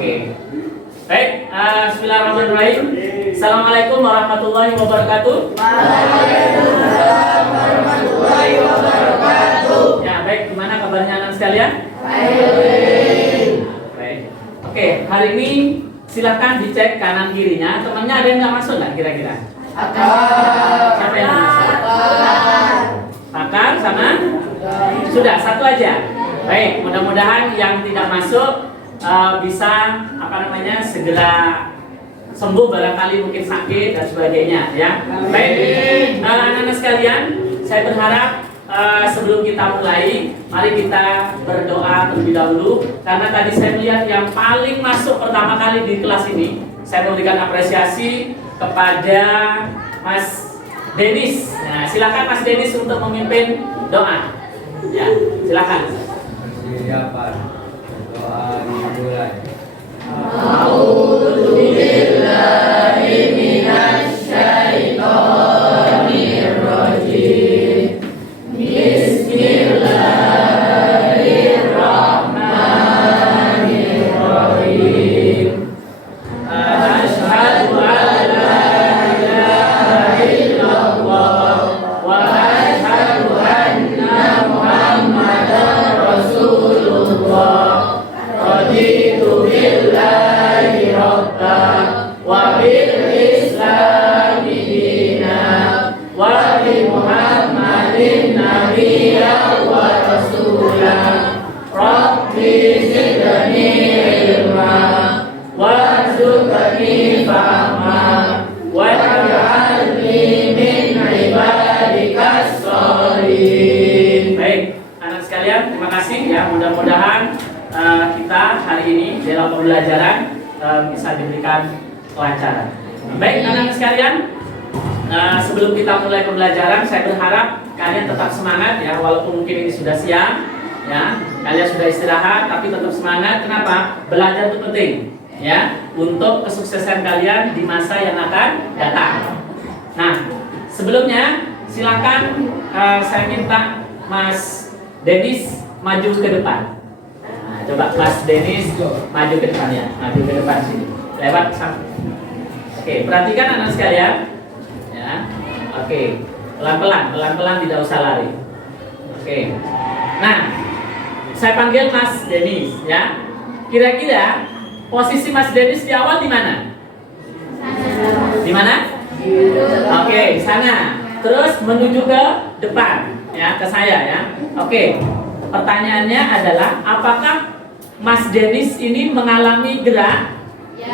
Oke. Baik, bismillahirrahmanirrahim. Assalamualaikum warahmatullahi wabarakatuh. Waalaikumsalam warahmatullahi wabarakatuh. Ya, baik, gimana kabarnya anak sekalian? Baik. Baik. Oke, hari ini silakan dicek kanan kirinya. Temannya ada yang nggak masuk nggak kira-kira? Siapa yang nggak masuk? Pakar sama? Sudah, satu aja. Baik, mudah-mudahan yang tidak masuk bisa segera sembuh, barangkali mungkin sakit dan sebagainya ya. Baik, anak-anak sekalian, saya berharap sebelum kita mulai, mari kita berdoa terlebih dahulu, karena tadi saya melihat yang paling masuk pertama kali di kelas ini. Saya memberikan apresiasi kepada Mas Denis. Nah, silakan Mas Denis untuk memimpin doa. Ya, silakan. Ya Pak, doa dimulai. A'udzu billahi minasy syaithanir rajim. Bismillahirrahmanirrahim. Asyhadu an la ilaha illallah wa asyhadu anna Muhammadar Rasulullah. Raditu billahi rabban wa bil islami dinan wa bi Muhammadin nabiyyan wa rasulan. Rabbi zidni ilma warzuqni fahma waj'alni min ibadikas sholihin. Baik, anak sekalian, terima kasih ya. Mudah-mudahan kita hari ini dalam pembelajaran bisa diberikan kelancaran. Baik, anak-anak sekalian, sebelum kita mulai pembelajaran, saya berharap kalian tetap semangat ya, walaupun mungkin ini sudah siang ya, kalian sudah istirahat tapi tetap semangat. Kenapa? Belajar itu penting ya, untuk kesuksesan kalian di masa yang akan datang. Nah, sebelumnya silakan saya minta Mas Denis maju ke depan. Coba Mas Denis maju ke depan ya, maju ke depan sini, lewat samping. Oke, perhatikan anak sekalian ya. Oke, pelan-pelan tidak usah lari. Oke, nah saya panggil Mas Denis ya. Kira-kira posisi Mas Denis di awal di mana? Di mana? Oke, di sana. Terus menuju ke depan ya, ke saya ya. Oke, pertanyaannya adalah apakah Mas Denis ini mengalami gerak? Ya.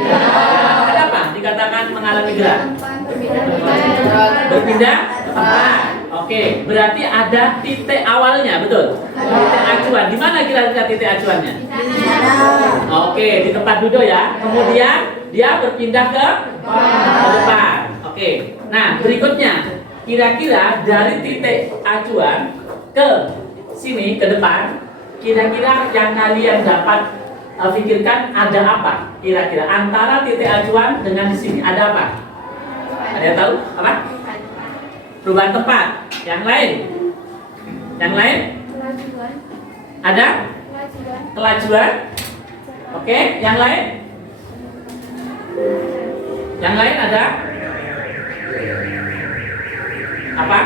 Kenapa dikatakan mengalami gerak? Berpindah tempat. Oke, berarti ada titik awalnya, betul? Titik acuan. Di mana kira-kira titik acuannya? Oke, di tempat duduk ya. Kemudian dia berpindah ke depan. Oke. Nah, berikutnya kira-kira dari titik acuan ke sini ke depan, kira-kira yang kalian dapat pikirkan ada apa? Kira-kira antara titik acuan dengan di sini ada apa? Ada yang tahu apa? Perubahan tempat. Yang lain? Yang lain? Ada? Kelajuan. Oke, yang lain? Yang lain ada? Apa?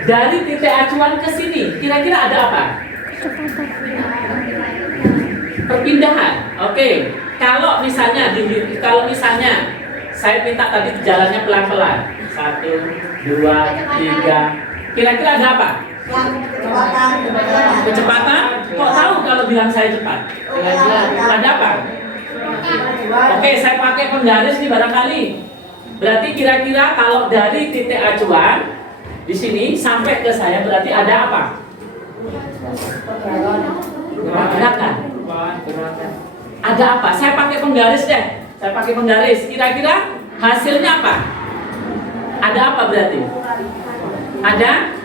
Dari titik acuan ke sini, kira-kira ada apa? Perpindahan. Oke. Kalau misalnya saya minta tadi jalannya pelan-pelan. 1, 2, 3. Kira-kira ada apa? Kecepatan? Kok tahu kalau bilang saya cepat? Ada apa? Oke, saya pakai penggaris nih barangkali. Berarti kira-kira kalau dari titik acuan di sini sampai ke saya berarti ada apa? Gerakan. Ada apa? Saya pakai penggaris deh. Saya pakai penggaris. Kira-kira hasilnya apa? Ada apa berarti? Ada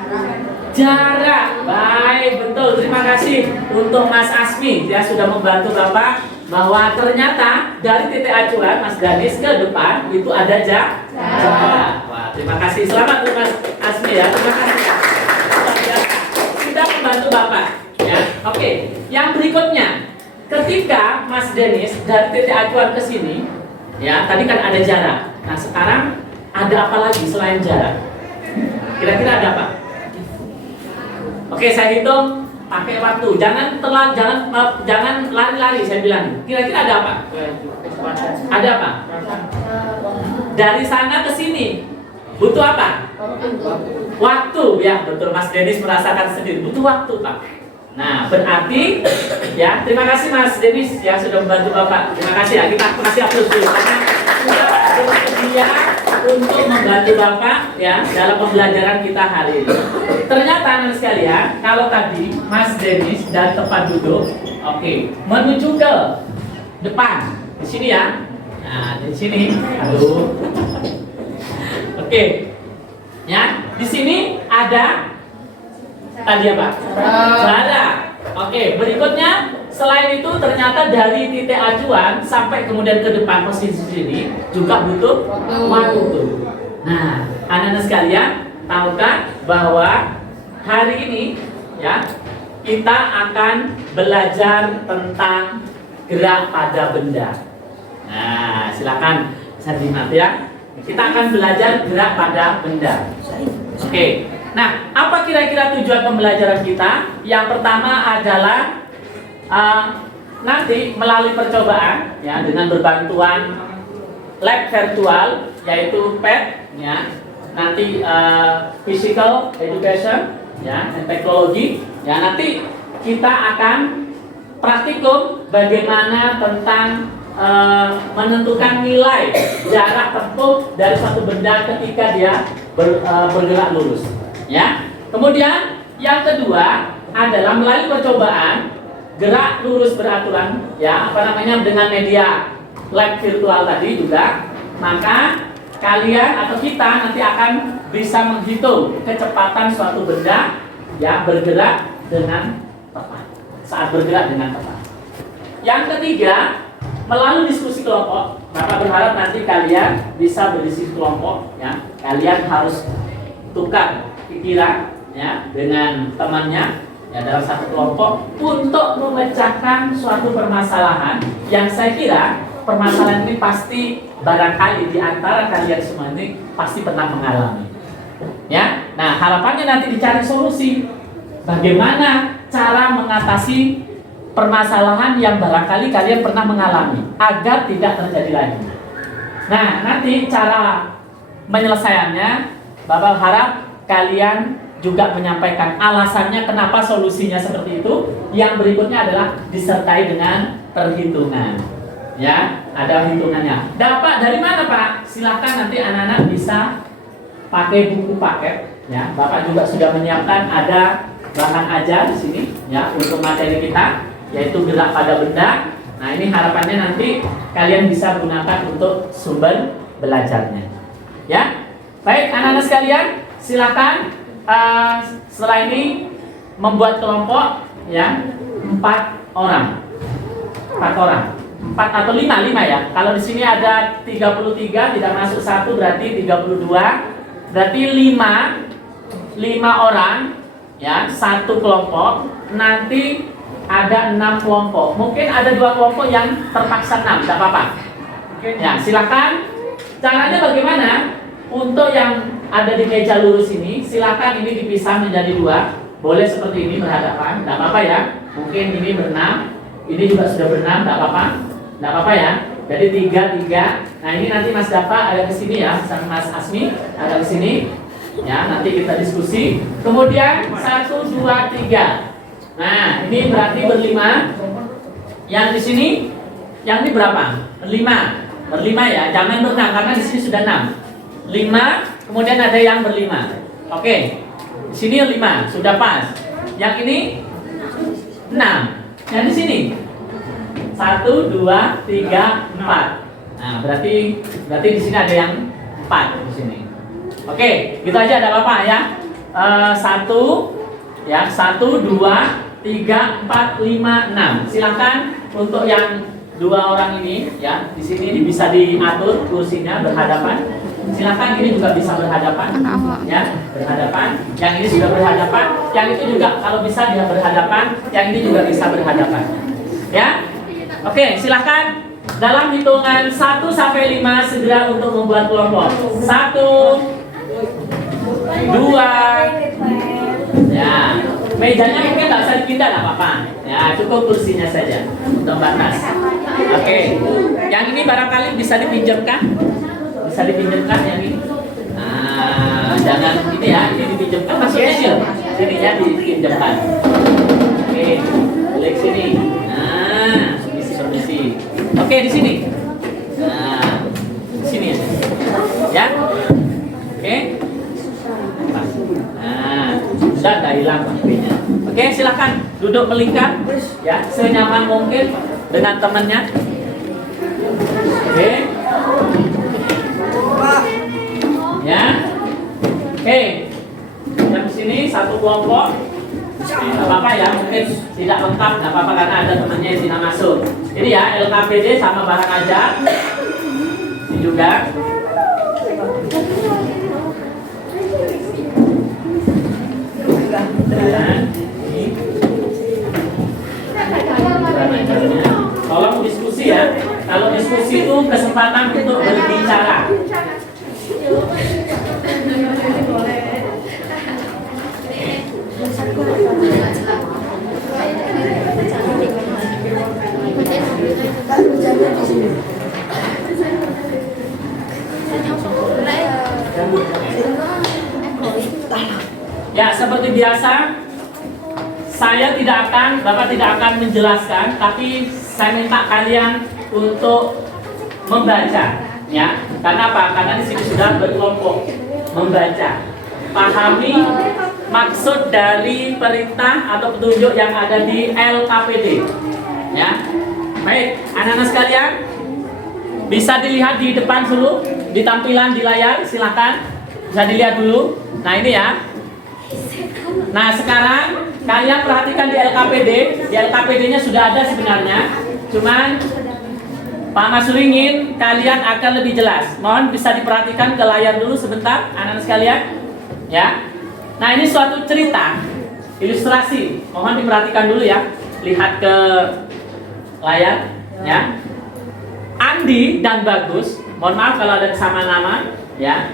jarak. Baik, betul. Terima kasih untuk Mas Asmi. Dia sudah membantu Bapak bahwa ternyata dari titik acuan Mas Denis ke depan itu ada jarak. Wah, terima kasih. Selamat untuk Mas Asmi ya. Terima kasih. Sudah membantu Bapak. Ya, oke. Yang berikutnya, ketika Mas Denis dari titik acuan ke sini, ya tadi kan ada jarak. Nah sekarang ada apa lagi selain jarak? Kira-kira ada apa? Oke, saya hitung pakai waktu. Jangan lari-lari saya bilang. Kira-kira ada apa? Ada apa? Dari sana ke sini butuh apa? Waktu, ya betul. Mas Denis merasakan sendiri butuh waktu, Pak. Nah, berarti ya terima kasih Mas Denis ya sudah membantu Bapak. Terima kasih ya. Kita kasih aplaus dulu karena sudah bersedia untuk membantu Bapak ya dalam pembelajaran kita hari ini. Ternyata anak sekalian, kalau tadi Mas Denis dan tempat duduk, oke, menuju ke depan di sini ya. Nah, di sini, aduh. Oke, ya di sini ada tadi apa? Jarak. Oke, berikutnya selain itu ternyata dari titik acuan sampai kemudian ke depan posisi sini juga butuh waktu. Nah, anak-anak sekalian, tahukah bahwa hari ini ya kita akan belajar tentang gerak pada benda. Nah, silakan saya dimat ya. Kita akan belajar gerak pada benda. Oke. Nah, apa kira-kira tujuan pembelajaran kita? Yang pertama adalah nanti melalui percobaan ya dengan berbantuan lab virtual yaitu PET ya. Nanti physical education ya dan teknologi ya nanti kita akan praktikum bagaimana tentang menentukan nilai jarak tempuh dari suatu benda ketika dia bergerak lurus. Ya. Kemudian yang kedua adalah melalui percobaan gerak lurus beraturan ya dengan media lab virtual tadi juga, maka kalian atau kita nanti akan bisa menghitung kecepatan suatu benda ya bergerak dengan tepat saat bergerak dengan tepat. Yang ketiga, melalui diskusi kelompok, Bapak berharap nanti kalian bisa berdiskusi kelompok ya. Kalian harus tukar pikiran ya dengan temannya ya dalam satu kelompok untuk memecahkan suatu permasalahan yang saya kira permasalahan ini pasti barangkali di antara kalian semua ini pasti pernah mengalami. Ya. Nah, harapannya nanti dicari solusi. Bagaimana cara mengatasi permasalahan yang barangkali kalian pernah mengalami agar tidak terjadi lagi. Nah, nanti cara menyelesaikannya Bapak harap kalian juga menyampaikan alasannya kenapa solusinya seperti itu. Yang berikutnya adalah disertai dengan perhitungan. Ya, ada hitungannya. Dapat dari mana, Pak? Silakan nanti anak-anak bisa pakai buku paket ya. Bapak juga sudah menyiapkan ada bahan ajar di sini ya untuk materi kita, yaitu gerak pada benda. Nah, ini harapannya nanti kalian bisa gunakan untuk sumber belajarnya. Ya, baik anak-anak sekalian, silakan setelah ini membuat kelompok ya 4 orang, 4 atau 5 ya. Kalau di sini ada 33 tidak masuk 1 berarti 32, berarti 5 orang ya satu kelompok. Nanti ada 6 kelompok. Mungkin ada 2 kelompok yang terpaksa 6, tidak apa-apa. Ya, silakan. Caranya bagaimana? Untuk yang ada di meja lurus ini, silakan ini dipisah menjadi 2. Boleh seperti ini berhadapan, tidak apa-apa ya. Mungkin ini berenam, ini juga sudah berenam, tidak apa-apa. Tidak apa-apa ya. Jadi 3. Nah, ini nanti Mas Dafa ada ke sini ya, sama Mas Asmi ada ke sini. Ya, nanti kita diskusi. Kemudian 1, 2, 3. Nah, ini berarti berlima. Yang di sini, yang ini berapa? Berlima ya. Jangan berenam karena di sini sudah 6. 5. Kemudian ada yang berlima. Oke. Di sini 5 sudah pas. Yang ini 6. Yang di sini 1, 2, 3, 4. Nah, berarti di sini ada yang 4 di sini. Oke, gitu aja ada apa ya? 1 ya, 1, 2, 3, 4, 5, 6. Silakan untuk yang 2 orang ini ya, di sini bisa diatur kursinya berhadapan. Silakan ini juga bisa berhadapan ya, berhadapan. Yang ini sudah berhadapan, yang itu juga kalau bisa dia berhadapan, yang ini juga bisa berhadapan. Ya. Oke, silahkan dalam hitungan 1 sampai 5 segera untuk membuat kelompok. 1, 2, ya. Mejanya mungkin nggak usah dipindah, nggak apa-apa. Ya, cukup kursinya saja untuk batas. Oke, yang ini barangkali bisa dipinjamkan, bisa dipinjamkan yang ini. Nah, jangan ini ya, ini dipinjamkan maksudnya sini ya dipinjamkan. Oke, balik sini. Nah, permisi. Oke, di sini. Nah, di sini ya. Ya. Oke. Nah, sudah nggak hilang HP-nya. Oke, silakan duduk melingkar ya, senyaman mungkin dengan temannya. Oke. Ya. Oke. Yang sini satu kelompok. Nggak apa-apa ya, mungkin tidak lengkap, nggak apa-apa karena ada temannya yang tidak masuk. Ini ya, LKPD sama barang ajar. Ini juga. Tolong diskusi ya. Kalau diskusi itu kesempatan untuk berbicara. Ya, seperti biasa, Bapak tidak akan menjelaskan, tapi saya minta kalian untuk membaca, ya. Karena apa? Karena di sini sudah berkelompok membaca. Pahami maksud dari perintah atau petunjuk yang ada di LKPD, ya. Baik, anak-anak sekalian, bisa dilihat di depan dulu, di tampilan di layar, silakan. Bisa dilihat dulu. Nah, ini ya. Nah, sekarang kalian perhatikan di LKPD. Di LKPD-nya sudah ada sebenarnya. Cuman Pak Masur ingin kalian akan lebih jelas. Mohon bisa diperhatikan ke layar dulu sebentar, anak-anak sekalian. Ya. Nah, ini suatu cerita, ilustrasi. Mohon diperhatikan dulu ya. Lihat ke layar, ya. Andi dan Bagus, mohon maaf kalau ada kesamaan nama, ya.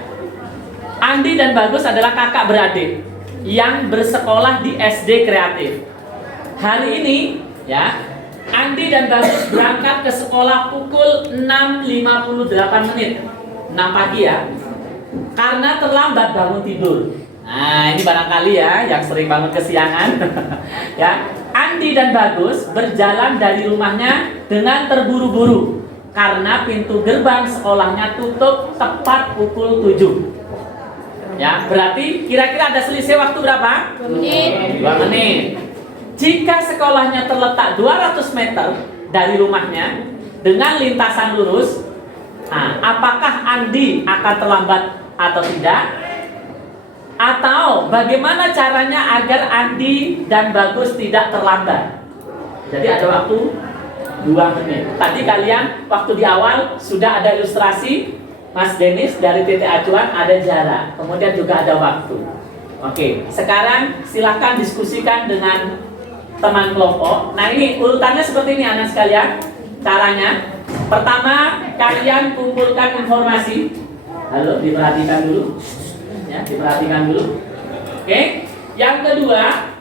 Andi dan Bagus adalah kakak beradik yang bersekolah di SD Kreatif. Hari ini, ya, Andi dan Bagus berangkat ke sekolah pukul 6.58 menit, 6 pagi ya, karena terlambat bangun tidur. Nah, ini barangkali ya yang sering bangun kesiangan. Ya, Andi dan Bagus berjalan dari rumahnya dengan terburu-buru karena pintu gerbang sekolahnya tutup tepat pukul 7. Ya, berarti kira-kira ada selisih waktu berapa? 2 menit. Jika sekolahnya terletak 200 meter dari rumahnya dengan lintasan lurus, nah, apakah Andi akan terlambat atau tidak? Atau bagaimana caranya agar Andi dan Bagus tidak terlambat? Jadi ada waktu 2 menit. Tadi kalian waktu di awal sudah ada ilustrasi. Mas Denis dari titik acuan ada jarak, kemudian juga ada waktu. Oke, sekarang silakan diskusikan dengan teman kelompok. Nah, ini urutannya seperti ini anak sekalian. Caranya, pertama kalian kumpulkan informasi. Halo, diperhatikan dulu. Ya, diperhatikan dulu. Oke. Yang kedua,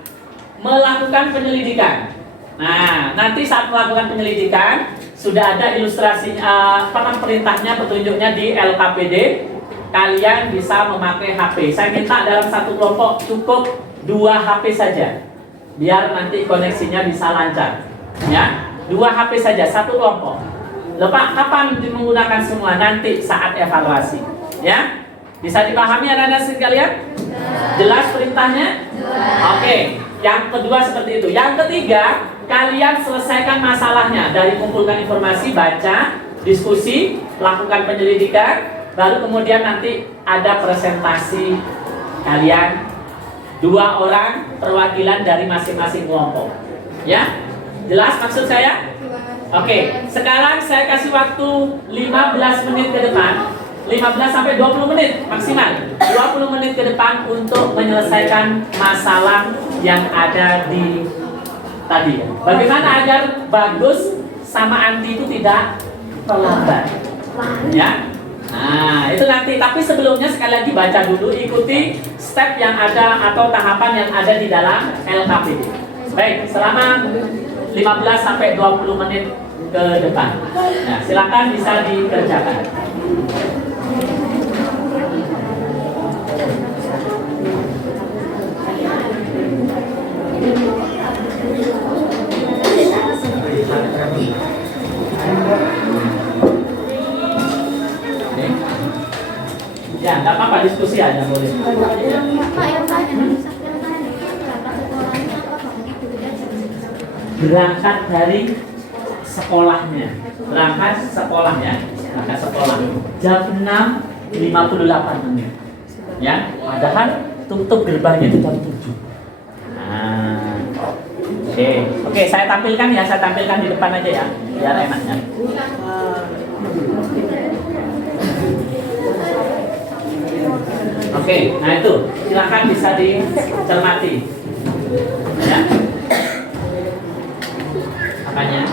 melakukan penyelidikan. Nah, nanti saat melakukan penyelidikan sudah ada ilustrasi perintahnya, petunjuknya di LKPD. Kalian bisa memakai HP. Saya minta dalam satu kelompok cukup 2 HP saja, biar nanti koneksinya bisa lancar. Ya, 2 HP saja satu kelompok. Lepas kapan menggunakan semua? Nanti saat evaluasi. Ya, bisa dipahami anak-anak sekalian? Jelas perintahnya? Oke. Yang kedua seperti itu. Yang ketiga, kalian selesaikan masalahnya dari kumpulkan informasi, baca, diskusi, lakukan penyelidikan, baru kemudian nanti ada presentasi kalian 2 orang perwakilan dari masing-masing kelompok. Ya, jelas maksud saya? Oke, sekarang saya kasih waktu 15 menit ke depan. 15 sampai 20 menit maksimal. 20 menit ke depan untuk menyelesaikan masalah yang ada di tadi. Bagaimana agar Bagus sama anti itu tidak terlambat. Ya. Nah, itu nanti. Tapi sebelumnya sekali lagi baca dulu, ikuti step yang ada atau tahapan yang ada di dalam LKPD. Baik, selama 15 sampai 20 menit ke depan. Nah, silakan bisa dikerjakan. Ya, nggak apa-apa, diskusi aja boleh. Berangkat dari sekolahnya, berangkat sekolah ya, berangkat sekolah jam 6.58 menit. Ya, padahal tutup gerbangnya itu jam 7. Nah, oke, saya tampilkan ya, saya tampilkan di depan aja ya, biar enaknya. Oke, nah itu silakan bisa dicermati. Ya. Makanya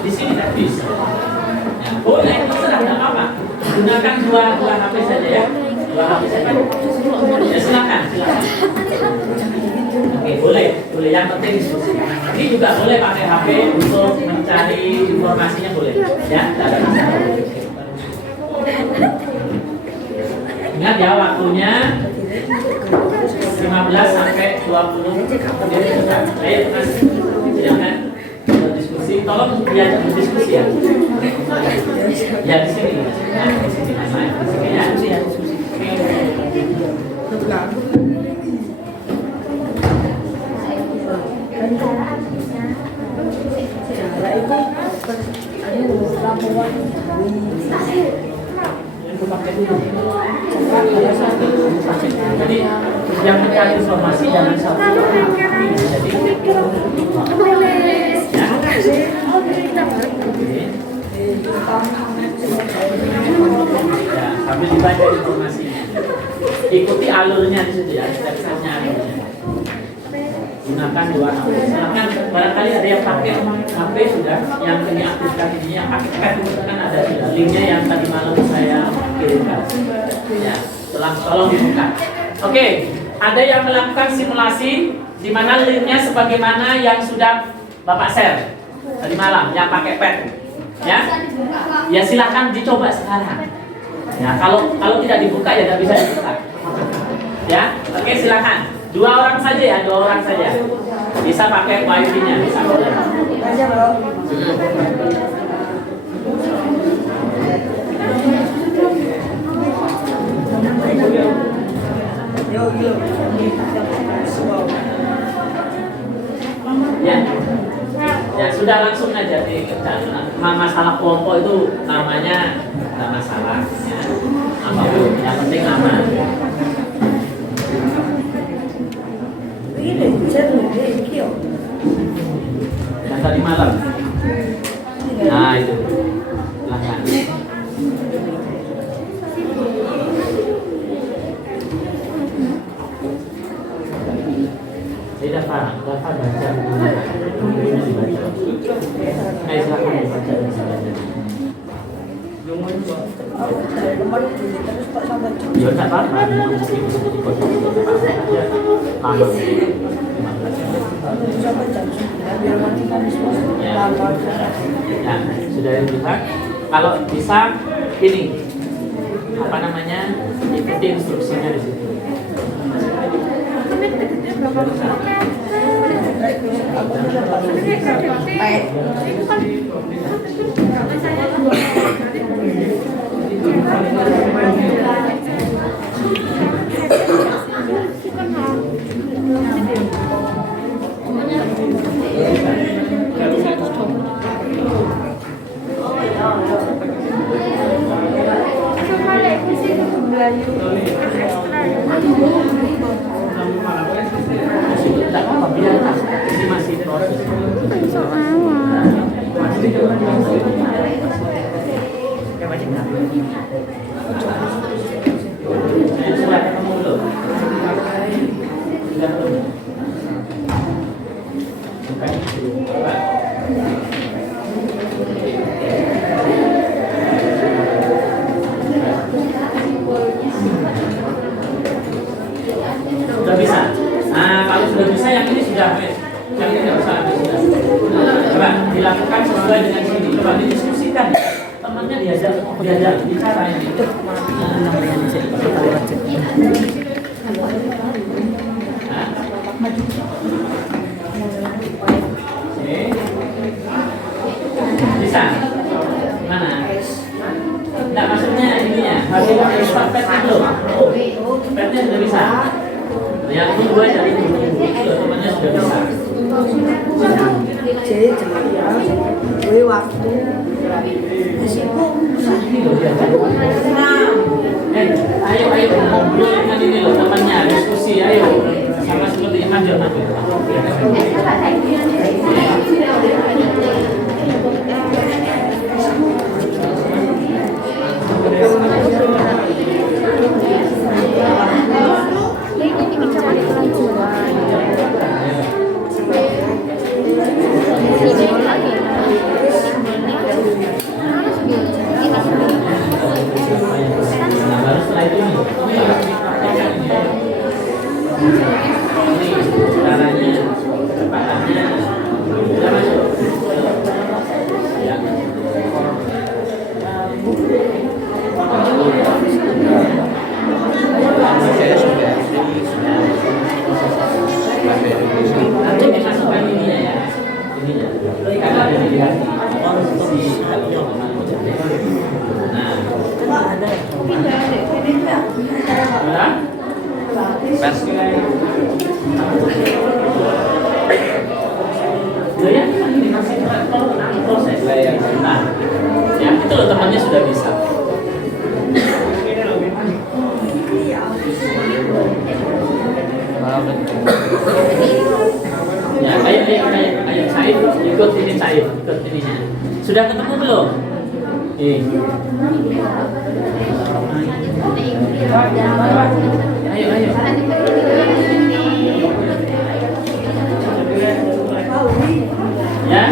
di sini tidak bisa. Ya, boleh, terserah, tidak apa-apa. Gunakan dua HP saja ya. Dua HP saja. Ya, silakan. Oke, boleh. Yang penting diskusi. Ini juga boleh pakai HP untuk mencari informasinya boleh. Ya, tidak ada masalah. Ingat ya, waktunya 15 sampai 20 menit. Ayo, Mas. Silakan diskusi. Tolong diajak berdiskusi ya. Ya di sini. Ya, di sini Mas. Di sini ya. Jadi yang mencari informasi jangan satu. Jadi ya, sambil dibaca informasinya. Ikuti alurnya di situ ya, step-stepnya alurnya. Gunakan dua HP. Silakan barangkali ada yang pakai HP sudah, yang diaktifkan ini, yang pakai pad itu kan ada sudah. Linknya yang tadi malam saya kirimkan. Ya, tolong dibuka. Oke, ada yang melakukan simulasi di mana linknya sebagaimana yang sudah Bapak share tadi malam, yang pakai pad. Ya, ya silakan dicoba sekarang. Ya, kalau tidak dibuka ya tidak bisa dibuka. Ya, oke silakan. Dua orang saja ya, dua orang saja. Bisa pakai wifi-nya, bisa boleh. Ya, ya sudah langsung aja dikerjakan. Masalah kelompok itu namanya nggak masalah. Ya. Apapun, yang penting nama. Yang tadi malam. Nah itu. Silahkan. Saya dapat baca bukunya dibaca. Silahkan dibaca dan dibaca. Ya tak apa-apa, mungkin bisa jadi kode aja. Lama. Ya, sudah dilihat. Kalau bisa ini apa namanya, ikuti instruksinya di situ. Tidak apa-apa, biarkan. Ini masih proses. Surat ketemu dulu. Oke. bisa, yang ini sudah. Yang ini tidak usah ambil sudah. Coba dilakukan sesuai dengan sini. Coba didiskusikan. Temannya diajak bicara ini. Bisa? Mana? Enggak, maksudnya ininya. Hasil petnya belum? Petnya sudah bisa. Yang itu dua dari temannya sudah bisa. Gue waktu Ayo ngobrol dengan ini loh temannya, diskusi, ayo sama seperti Iman Jo. Baru setelah itu caranya, kecepatannya sudah masuk. Ya. Nanti dimasukkan ininya ya, ininya. Karena ada di hati. Nah. Pers. Ya, ini masih proses. Nah, ya itu loh temannya sudah bisa. Ya, ayo Said, ikut ini Said, ikut ininya. Sudah ketemu belum? Ayo. Ya?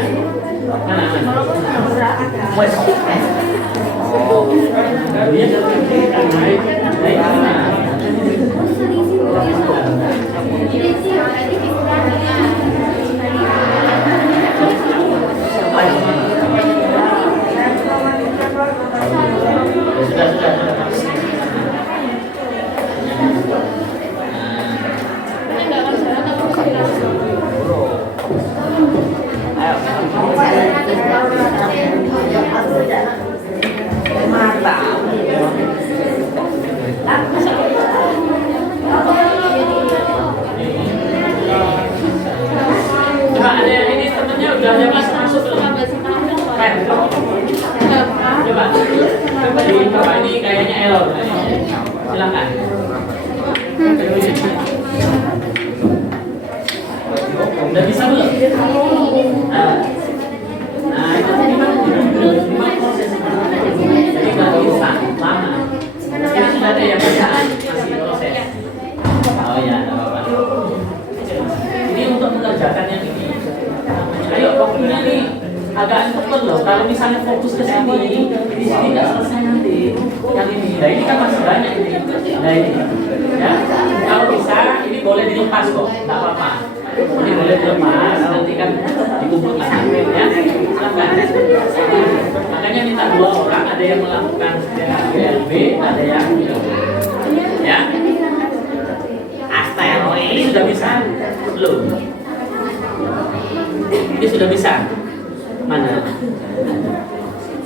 Mana? Coba ada yang ini temennya udah masuk belum? Coba ini kayaknya error. Silakan. Udah bisa belum? Nah itu gimana proses? Jadi nggak instan, lama. Ini sudah ada yang bisa, masih proses. Oh ya, nggak apa-apa. Ini untuk mengerjakan yang ini. Ayo waktunya nih agak cepet loh. Kalau misalnya fokus ke sini, di sini nggak selesai nanti. Yang ini, nah ini kan masih banyak ini. Nah ini, ya. Kalau bisa, ini boleh dilepas kok, nggak apa-apa. Ini boleh dilepas, nanti kan dikumpulkan, ya. Silakan. Makanya minta 2 orang, ada yang melakukan dengan BLB, ada yang ya. Asteroid ini sudah bisa, belum? Ini sudah bisa. Mana?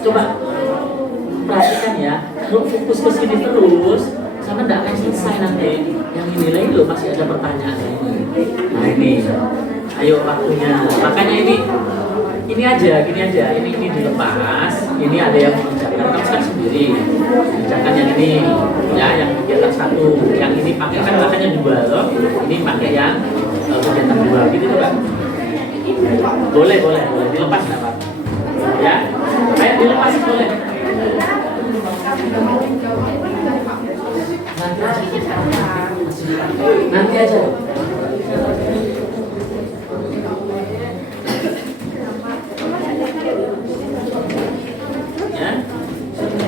Coba perhatikan ya, fokus ke sini terus, karena tidak akan selesai nanti. Yang ini lagi loh masih ada pertanyaan ini. Nah ini, ayo waktunya. Makanya ini aja, gini aja. Ini dilepas. Ini ada yang mengerjakan. Kamu kan sendiri. Kerjakan yang ini, ya, yang kegiatan 1. Yang ini pakai kan makanya 2 loh. Ini pakai yang kegiatan 2. Gitu coba. Boleh dilepas nggak Pak? Ya, ayo dilepas boleh. Nanti aja. Ya,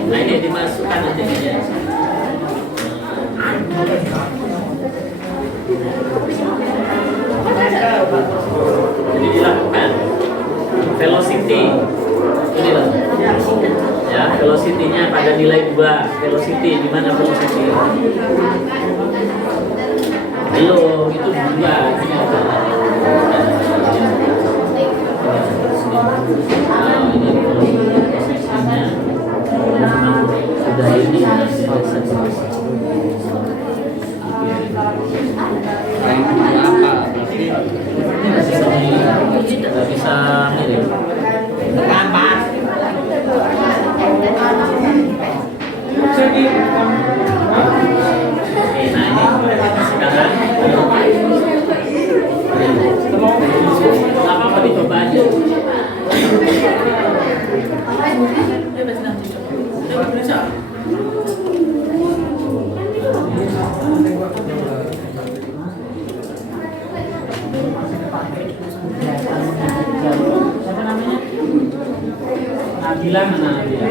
nah ini dimasukkan nanti ya. dua, velocity. Di mana velocity? Belum, itu dua. Ini ada. Ini velocity-nya sudah ini tidak bisa mirip. Sekarang apa dicoba aja? Siapa namanya? Nabila mana Nabila?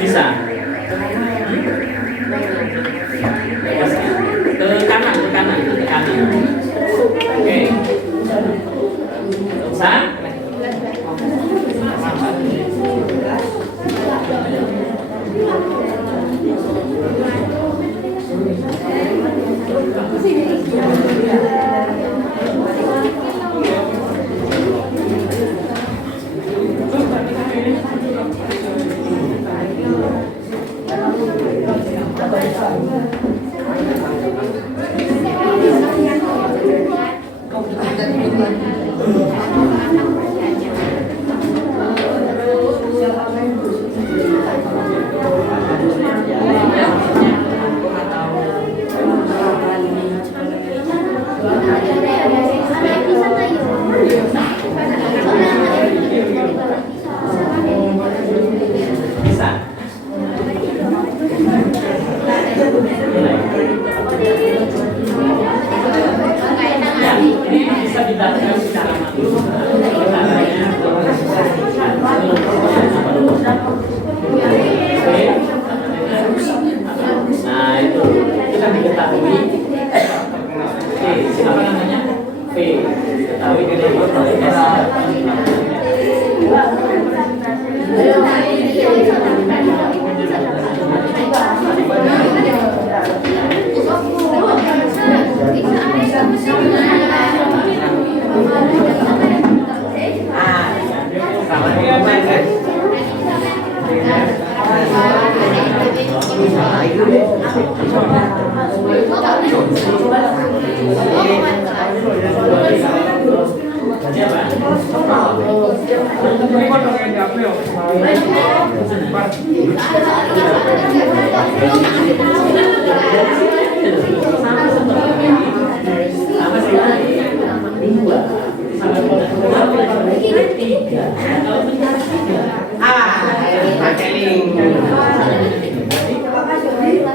Bisa. Ke kanan. Oke. Bisa. Bisa. Ya, ini bisa dilakukan secara manual. Nah, itu kita diketahui. Apa namanya? V. Ketahui gede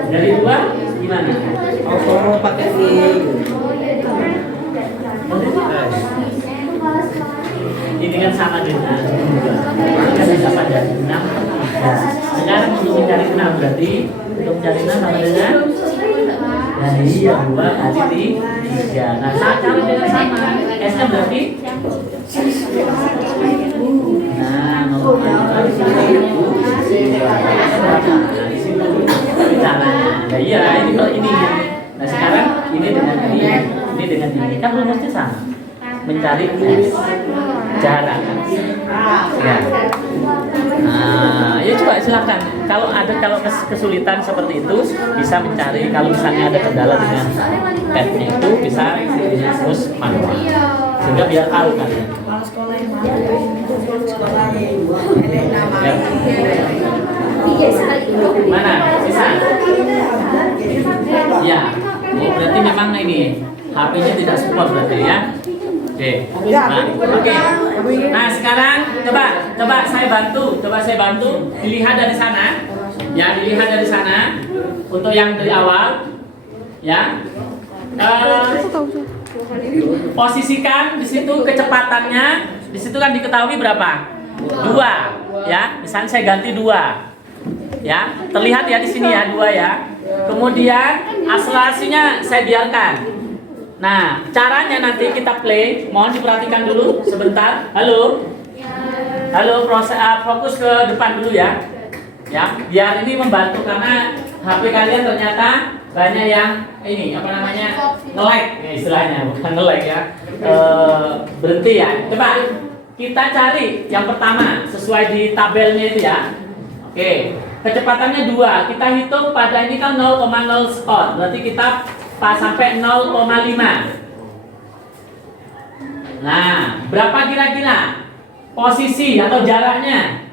dari dua gimana? Mau pakai link. Ini kan sama dengan kita bisa pada 6. Sekarang untuk mencari 6 berarti untuk mencari 6 sama dengan dari 2 kali 3. Nah, saat cari dengan sama S nya berarti nah 0,5 di situ caranya. Nah, iya ini kalau ini. Nah, sekarang ini dengan ini dengan ini kan rumusnya sama. Mencari S jarak. Ya. Nah, ya coba silakan. Kalau kesulitan seperti itu bisa mencari. Kalau misalnya ada kendala dengan pad-nya itu bisa terus manual. Sehingga biar tahu kan. Ya. Mana? Bisa? Ya. Oh, berarti memang ini HP-nya tidak support berarti ya. Oke. Nah, oke. Nah, sekarang coba saya bantu dilihat dari sana. Ya, dilihat dari sana untuk yang dari awal. Ya. Posisikan di situ kecepatannya. Di situ kan diketahui berapa? 2 ya. Misalnya saya ganti 2. Ya, terlihat ya di sini ya 2 ya. Kemudian akselerasinya saya biarkan. Nah, caranya nanti kita play. Mohon diperhatikan dulu sebentar. Halo. Halo, fokus ke depan dulu ya. Ya, biar ini membantu karena HP kalian ternyata banyak yang ini apa namanya nge-lag ya istilahnya, bukan nge-lag ya. Berhenti ya. Coba kita cari yang pertama sesuai di tabelnya itu ya. Oke, kecepatannya 2. Kita hitung pada ini kan 0,0 spot. Berarti kita pas sampai 0,5. Nah, berapa kira-kira posisi atau jaraknya?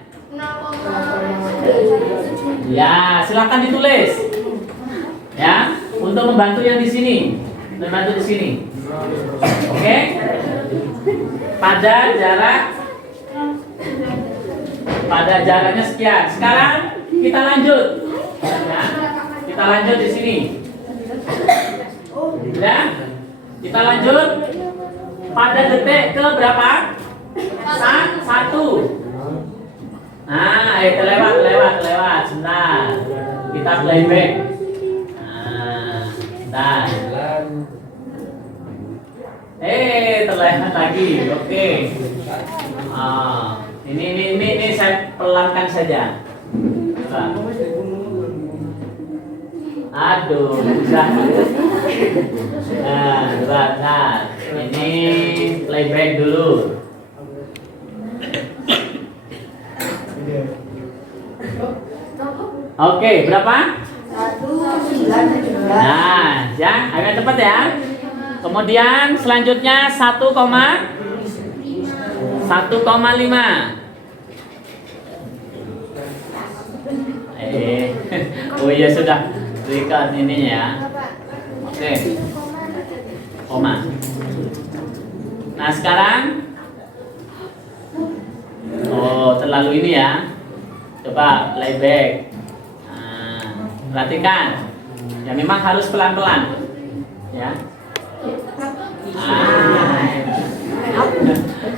Ya, silakan ditulis. Ya, untuk membantu yang di sini. Membantu di sini. Oke. Pada jaraknya sekian. Sekarang kita lanjut. Ya, kita lanjut di sini. Ya, kita lanjut pada detik ke berapa? 1. Nah, lewat. Sebentar. Kita playback. Nah, sebentar. Terlewat lagi. Oke. Ini saya pelankan saja. Coba. Aduh, susah. Nah, sebentar. Ini playback dulu. Oke, berapa? 1,9. Nah, ya, agak cepat ya. Kemudian selanjutnya 1,5. Oh iya sudah record ini ya. Oke. Koma. Nah, sekarang terlalu ini ya. Coba playback. Nah, perhatikan. Ya memang harus pelan-pelan. Ya.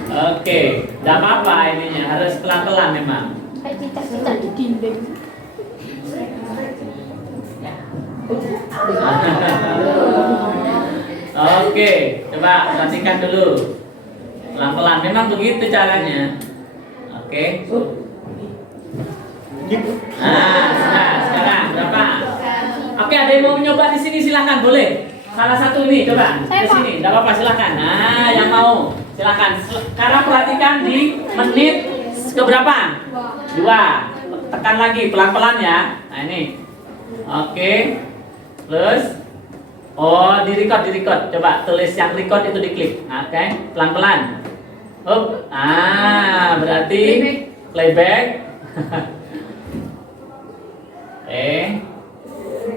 Oke, tidak apa-apa ininya, harus pelan-pelan memang. Oke, coba perhatikan dulu. Pelan-pelan, memang begitu caranya. Oke. Nah, sekarang berapa? Oke, ada yang mau mencoba di sini silahkan, boleh. Salah satu nih, coba di sini, tidak apa-apa silahkan. Nah, yang mau silahkan. Sekarang perhatikan di menit keberapa? 2. Tekan lagi pelan-pelan ya. Nah ini, oke. Terus, di record. Coba tulis yang record itu diklik. Oke, pelan-pelan. Berarti playback.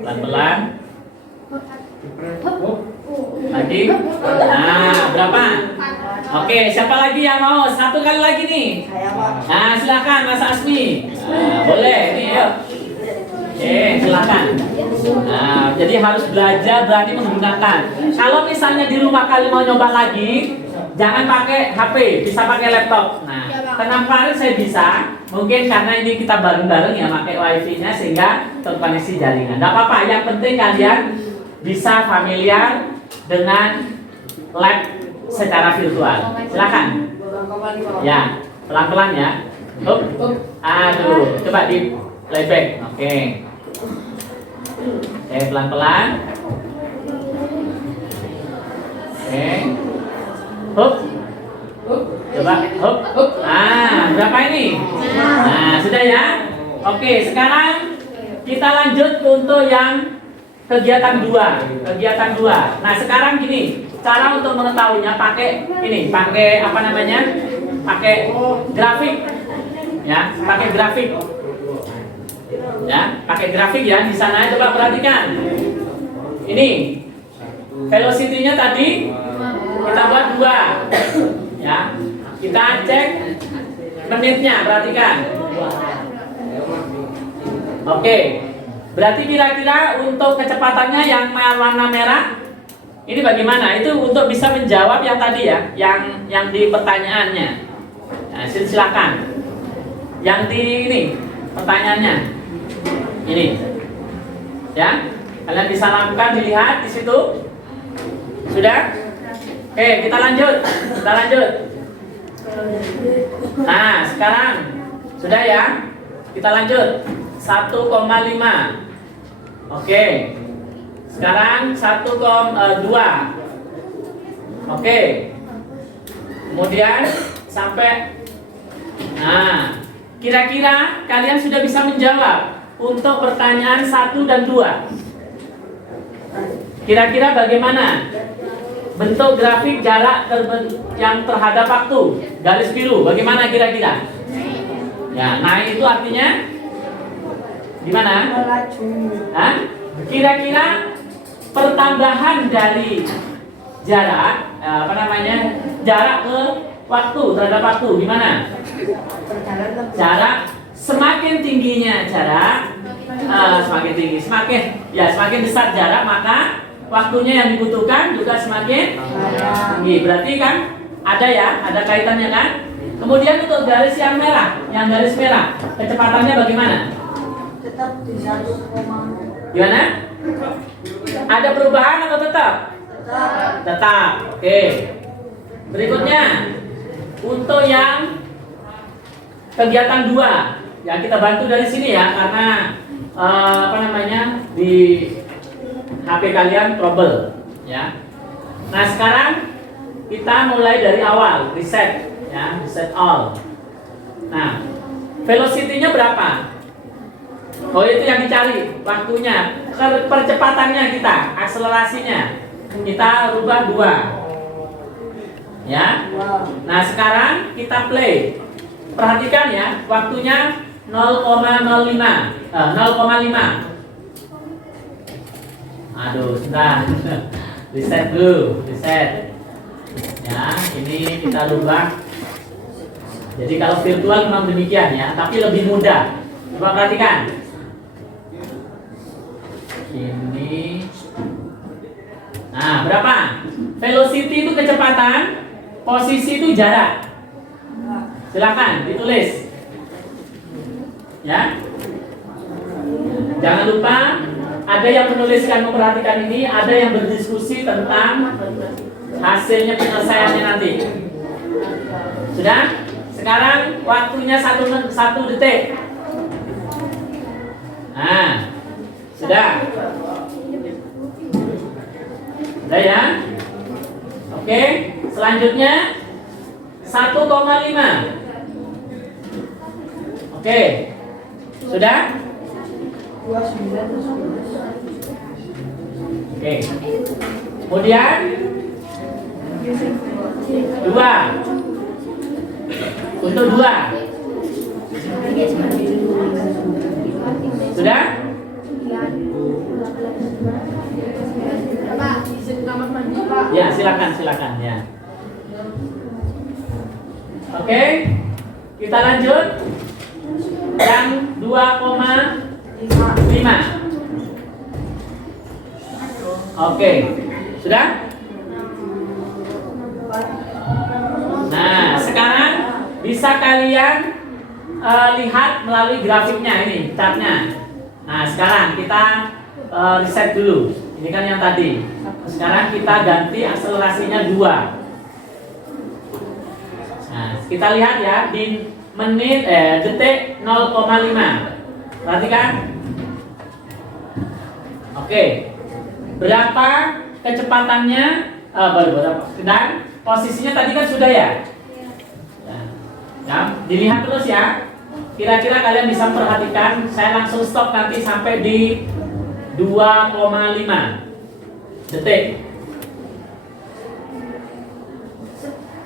Pelan-pelan. Lagi. Nah, berapa? Oke, siapa lagi yang mau? Satu kali lagi nih. Nah, silakan Mas Asmi. Nah, boleh nih, yuk. Silakan. Nah, jadi harus belajar berani menggunakan. Kalau misalnya di rumah kalian mau nyoba lagi, jangan pakai HP, bisa pakai laptop. Nah, kemarin saya bisa, mungkin karena ini kita bareng-bareng ya pakai wifi-nya sehingga terkoneksi jaringan. Tidak apa-apa, yang penting kalian bisa familiar dengan lab secara virtual. Silakan. Ya, pelan-pelan ya. Aduh, coba di playback. Oke, pelan-pelan. Coba, berapa ini? Nah, sudah ya. Oke, sekarang kita lanjut untuk yang kegiatan 2. Nah, sekarang gini, cara untuk mengetahuinya pakai ini, pakai apa namanya? Pakai grafik. Ya, pakai grafik. Ya, pakai grafik ya di sana, coba perhatikan. Ini velocity-nya tadi kita buat 2. Ya. Kita cek menitnya, perhatikan. Oke. Berarti kira-kira untuk kecepatannya yang warna merah ini bagaimana? Itu untuk bisa menjawab yang tadi ya, yang di pertanyaannya. Nah, silakan. Yang di ini pertanyaannya ini, ya. Kalian bisa lakukan, dilihat di situ. Sudah? Oke, kita lanjut. Nah, sekarang sudah ya. Kita lanjut. 1,5. Oke. Sekarang 1,2. Oke. Kemudian sampai. Nah, kira-kira kalian sudah bisa menjawab untuk pertanyaan 1 dan 2. Kira-kira bagaimana bentuk grafik jarak yang terhadap waktu? Garis biru, bagaimana kira-kira? Ya, naik itu artinya gimana? Hah? Kira-kira pertambahan dari jarak, jarak ke waktu terhadap waktu gimana? Jarak semakin tingginya jarak, semakin besar jarak, maka waktunya yang dibutuhkan juga semakin tinggi. Berarti kan ada kaitannya kan? Kemudian untuk garis yang merah, kecepatannya bagaimana? Tetap di 1, Gimana? Ada perubahan atau tetap? Tetap. Oke. Berikutnya untuk yang kegiatan 2, ya kita bantu dari sini ya, karena di HP kalian trouble ya. Nah, sekarang kita mulai dari awal, reset ya, reset all. Nah, velocity-nya berapa? Oh, itu yang dicari, waktunya, percepatannya kita, akselerasinya kita rubah 2 ya. Nah, sekarang kita play. Perhatikan ya, waktunya 0,05. Aduh, sebentar. Reset dulu, reset. Ya, ini kita rubah. Jadi kalau virtual memang demikian ya, tapi lebih mudah. Coba perhatikan. Ini. Nah, berapa? Velocity itu kecepatan, posisi itu jarak. Silakan ditulis. Ya. Jangan lupa ada yang menuliskan, memperhatikan ini, ada yang berdiskusi tentang hasilnya penyelesaiannya nanti. Sudah? Sekarang waktunya 1 detik. Nah, sudah. Sudah ya? Oke, selanjutnya 1,5. Oke. Sudah? 29. Oke. Kemudian 2. Untuk 2. Sudah? Pak, izin kamar mandi, Pak. Ya, silakan ya. Oke. Kita lanjut. Yang 2,5. Oke. Sudah? Nah, sekarang bisa kalian lihat melalui grafiknya ini, chartnya. Nah, sekarang kita reset dulu. Ini kan yang tadi. Sekarang kita ganti akselerasinya 2. Nah, kita lihat ya di detik 0,5. Perhatikan. Oke. Berapa kecepatannya? Berapa? Dan posisinya tadi kan sudah ya. Nah, dilihat terus ya. Kira-kira kalian bisa perhatikan. Saya langsung stop nanti sampai di 2,5 detik.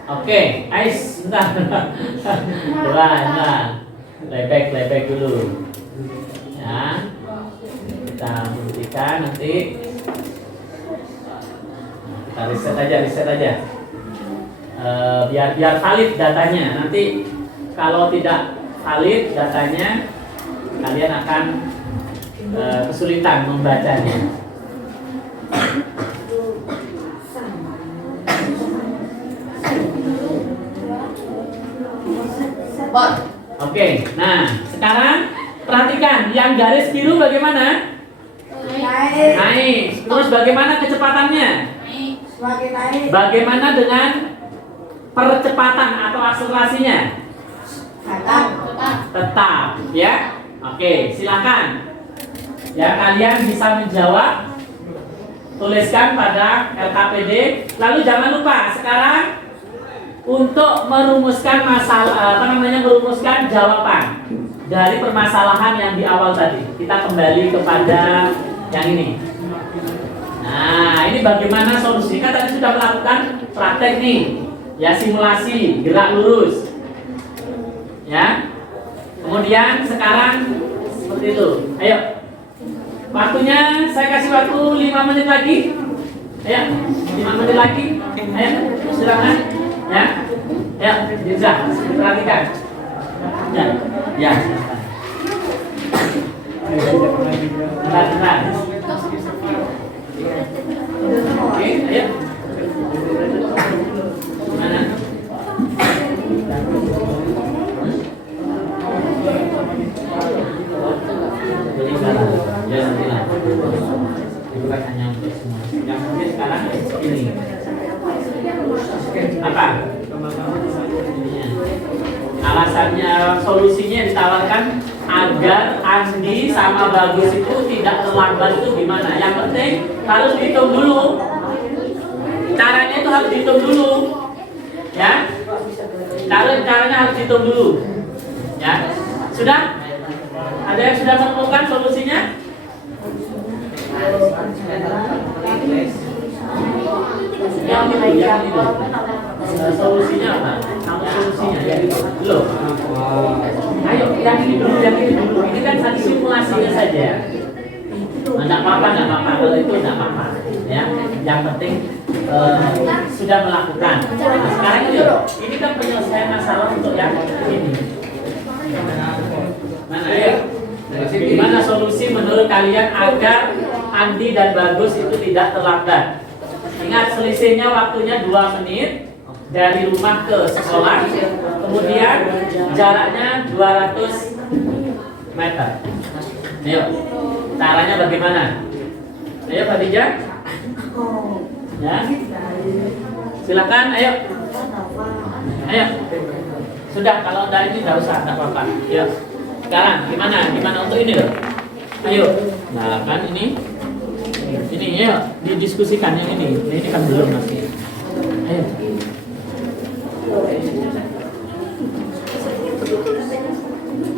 Oke, Ais, bentar. Bentar. Playback dulu. Ya. Kita buktikan nanti. Kita reset aja. Biar valid datanya. Nanti kalau tidak valid datanya, kalian akan kesulitan membacanya. Pak, Oke, nah sekarang perhatikan yang garis biru bagaimana? Naik. Naik. Terus bagaimana kecepatannya? Semakin naik. Bagaimana dengan percepatan atau akselerasinya? Tetap. Tetap, ya. Oke, silakan. Ya, kalian bisa menjawab. Tuliskan pada LKPD. Lalu jangan lupa sekarang untuk merumuskan masalah merumuskan jawaban dari permasalahan yang di awal tadi. Kita kembali kepada yang ini. Nah, ini bagaimana solusi? Kan tadi sudah melakukan praktek nih. Ya, simulasi gerak lurus. Ya. Kemudian sekarang seperti itu. Ayo. Waktunya saya kasih waktu 5 menit lagi. Ayo, 5 menit lagi. Ayo, silakan. Ya. Ya, bisa perhatikan. Ya. Ya. Bentar. Oke, ayo. Mana? Jadi sekarang, ya nantilah. Itu kan hanya untuk semua. Yang penting sekarang ini. Apa? Alasannya, solusinya ditawarkan agar Andi sama Bagus itu tidak terlambat itu gimana? Yang penting harus dihitung dulu. Caranya itu harus dihitung dulu, ya. Caranya harus dihitung dulu, ya. Sudah? Ada yang sudah menemukan solusinya? Yang itu. Solusinya apa? Solusinya yang itu. Belum. Ayo, yang ini dulu, yang ini dulu. Ini kan tadi simulasinya saja. Tidak apa-apa. Kalau itu tidak apa-apa. Ya, yang penting sudah melakukan. Nah, sekarang ini kan penyelesaian masalah untuk yang ini. Mana ya? Gimana solusi menurut kalian agar Andi dan Bagus itu tidak terlambat? Ingat selisihnya waktunya 2 menit dari rumah ke sekolah. Kemudian jaraknya 200 meter. Ayo, caranya bagaimana? Ayo Khadijah. Ya. Silakan, ayo. Ayo. Sudah, kalau enggak ini enggak usah, enggak apa-apa. Ayo. Sekarang gimana untuk ini loh? Ayo. Nah, kan ini ya didiskusikan yang ini. Ini kan belum masih. Ayo.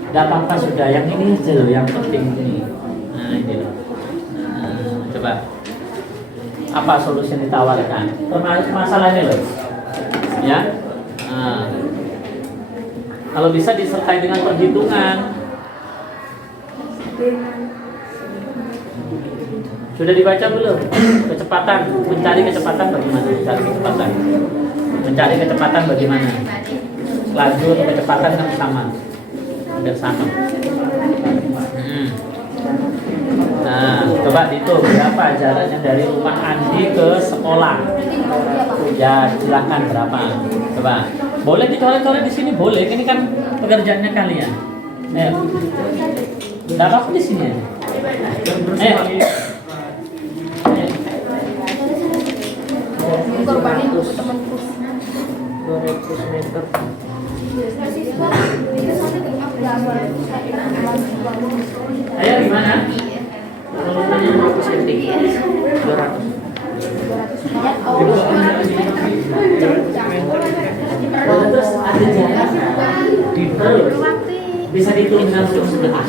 Enggak apa-apa sudah, yang ini aja loh, yang penting ini. Nah, ini loh. Nah, coba. Apa solusi yang ditawarkan? Termasuk masalah ini loh. Ya. Nah. Kalau bisa disertai dengan perhitungan. Sudah dibaca belum? Kecepatan, mencari kecepatan bagaimana? Mencari kecepatan bagaimana? Laju kecepatan kan sama. Hampir sama. Nah, coba dihitung berapa jaraknya dari rumah Andi ke sekolah. Ya, silakan berapa? Coba. Boleh dicoret-coret di sini, boleh. Ini kan pekerjaannya kalian. Ayo. Enggak apa-apa di sini aja. Ayo. Korban itu temanku. 200 meter. Ayo gimana? Urutannya 200 cm. 200. Terus ada jarak terus bisa dihitung dengan sebentar.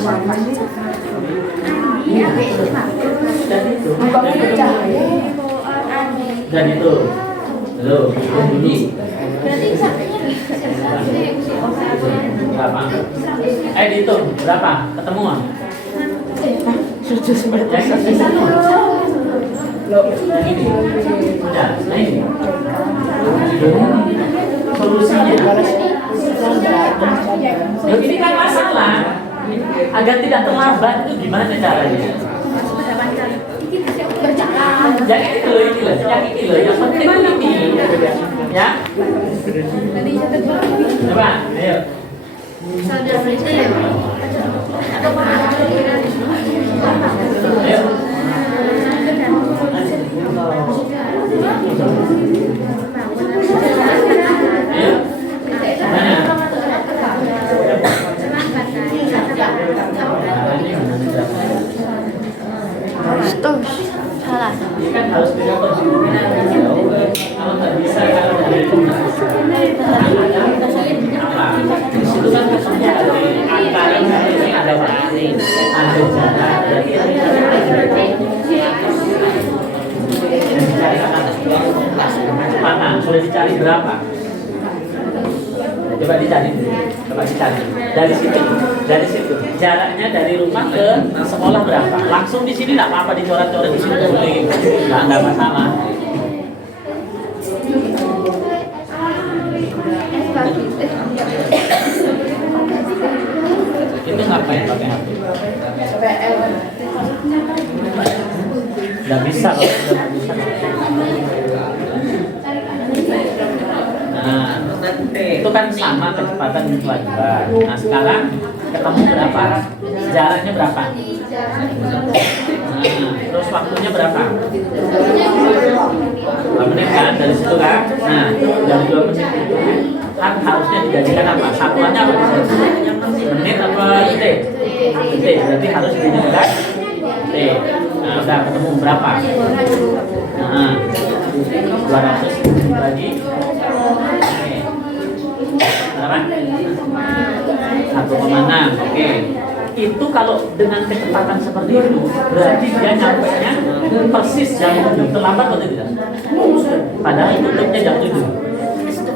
Dan itu lo ini berapa? Dihitung berapa? Ketemu? Yang ini udah, nah ini solusinya. Ini kan masalah agar tidak terlambat itu gimana caranya? Yang ini loh, yang penting ini, ya. Coba, ayo. Ayo. Ayo. Mana? Stop. Salah. Ini kan harus punya perhitungan. Kalau nggak bisa kalau dari itu apa? Di situ kan ketemunya dari angka ini ada berani, ada jarak, berarti kecepatan sudah dicari berapa? Coba dicari dulu. Coba dicari. Dari situ. Jaraknya dari rumah ke sekolah berapa? Langsung di sini nggak apa-apa dicoret-coret di sini boleh. Nggak masalah. Itu ngapain pakai HP? Nggak bisa kalau nggak bisa. Nah, itu kan sama kecepatan kewajiban. Nah, sekarang ketemu berapa? Jaraknya berapa? Nah, terus waktunya berapa? 2 menit kan dari situ kan? Nah, dari 2 menit itu kan harusnya dijadikan apa? Satuannya apa? Menit apa detik? Detik, berarti harus dijadikan detik. Nah, udah ketemu berapa? Nah, 200 bagi berapa? 1,6. Oke. Itu kalau dengan kecepatan seperti itu berarti dia nyampainya persis jam 7. Terlambat atau tidak? Padahal tutupnya jam 7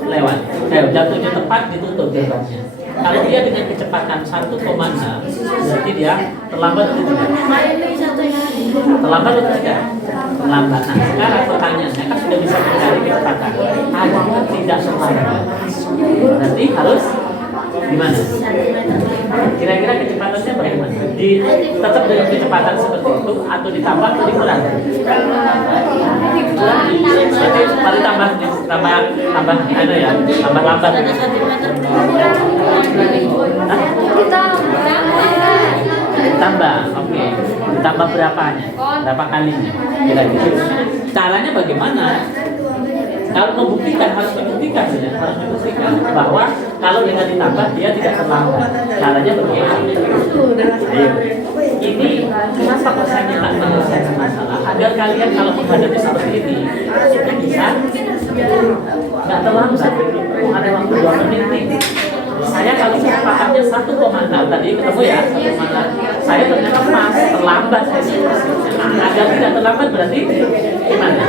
lewat. Jam 7 tepat ditutup gerbangnya. Kalau dia dengan kecepatan 1,6 berarti dia terlambat atau tidak? Terlambat atau tidak? Terlambat. Nah, sekarang pertanyaannya kan sudah bisa mencari kecepatan. Ada tidak terlambat? Berarti harus gimana? Kira-kira kecepatannya bagaimana? Tetap dengan kecepatan seperti itu atau ditambah atau dikurangi? Berarti paling tambah ada ya, tambah lambat. Ditambah, oke. Ditambah berapanya? Berapa kalinya? Kira-kira. Caranya bagaimana? Kalau membuktikan harus dibuktikan ya, harus dibuktikan bahwa kalau dengan ditambah dia tidak terlambat. Caranya bagaimana? Ayo. Ini kenapa kok saya minta menyelesaikan masalah agar kalian kalau menghadapi seperti ini itu bisa nggak terlambat. Ada waktu 2 menit nih. Saya kalau kecepatannya 1,6 tadi ketemu ya 1,6. Saya ternyata pas terlambat. Nah, agar tidak terlambat berarti gimana?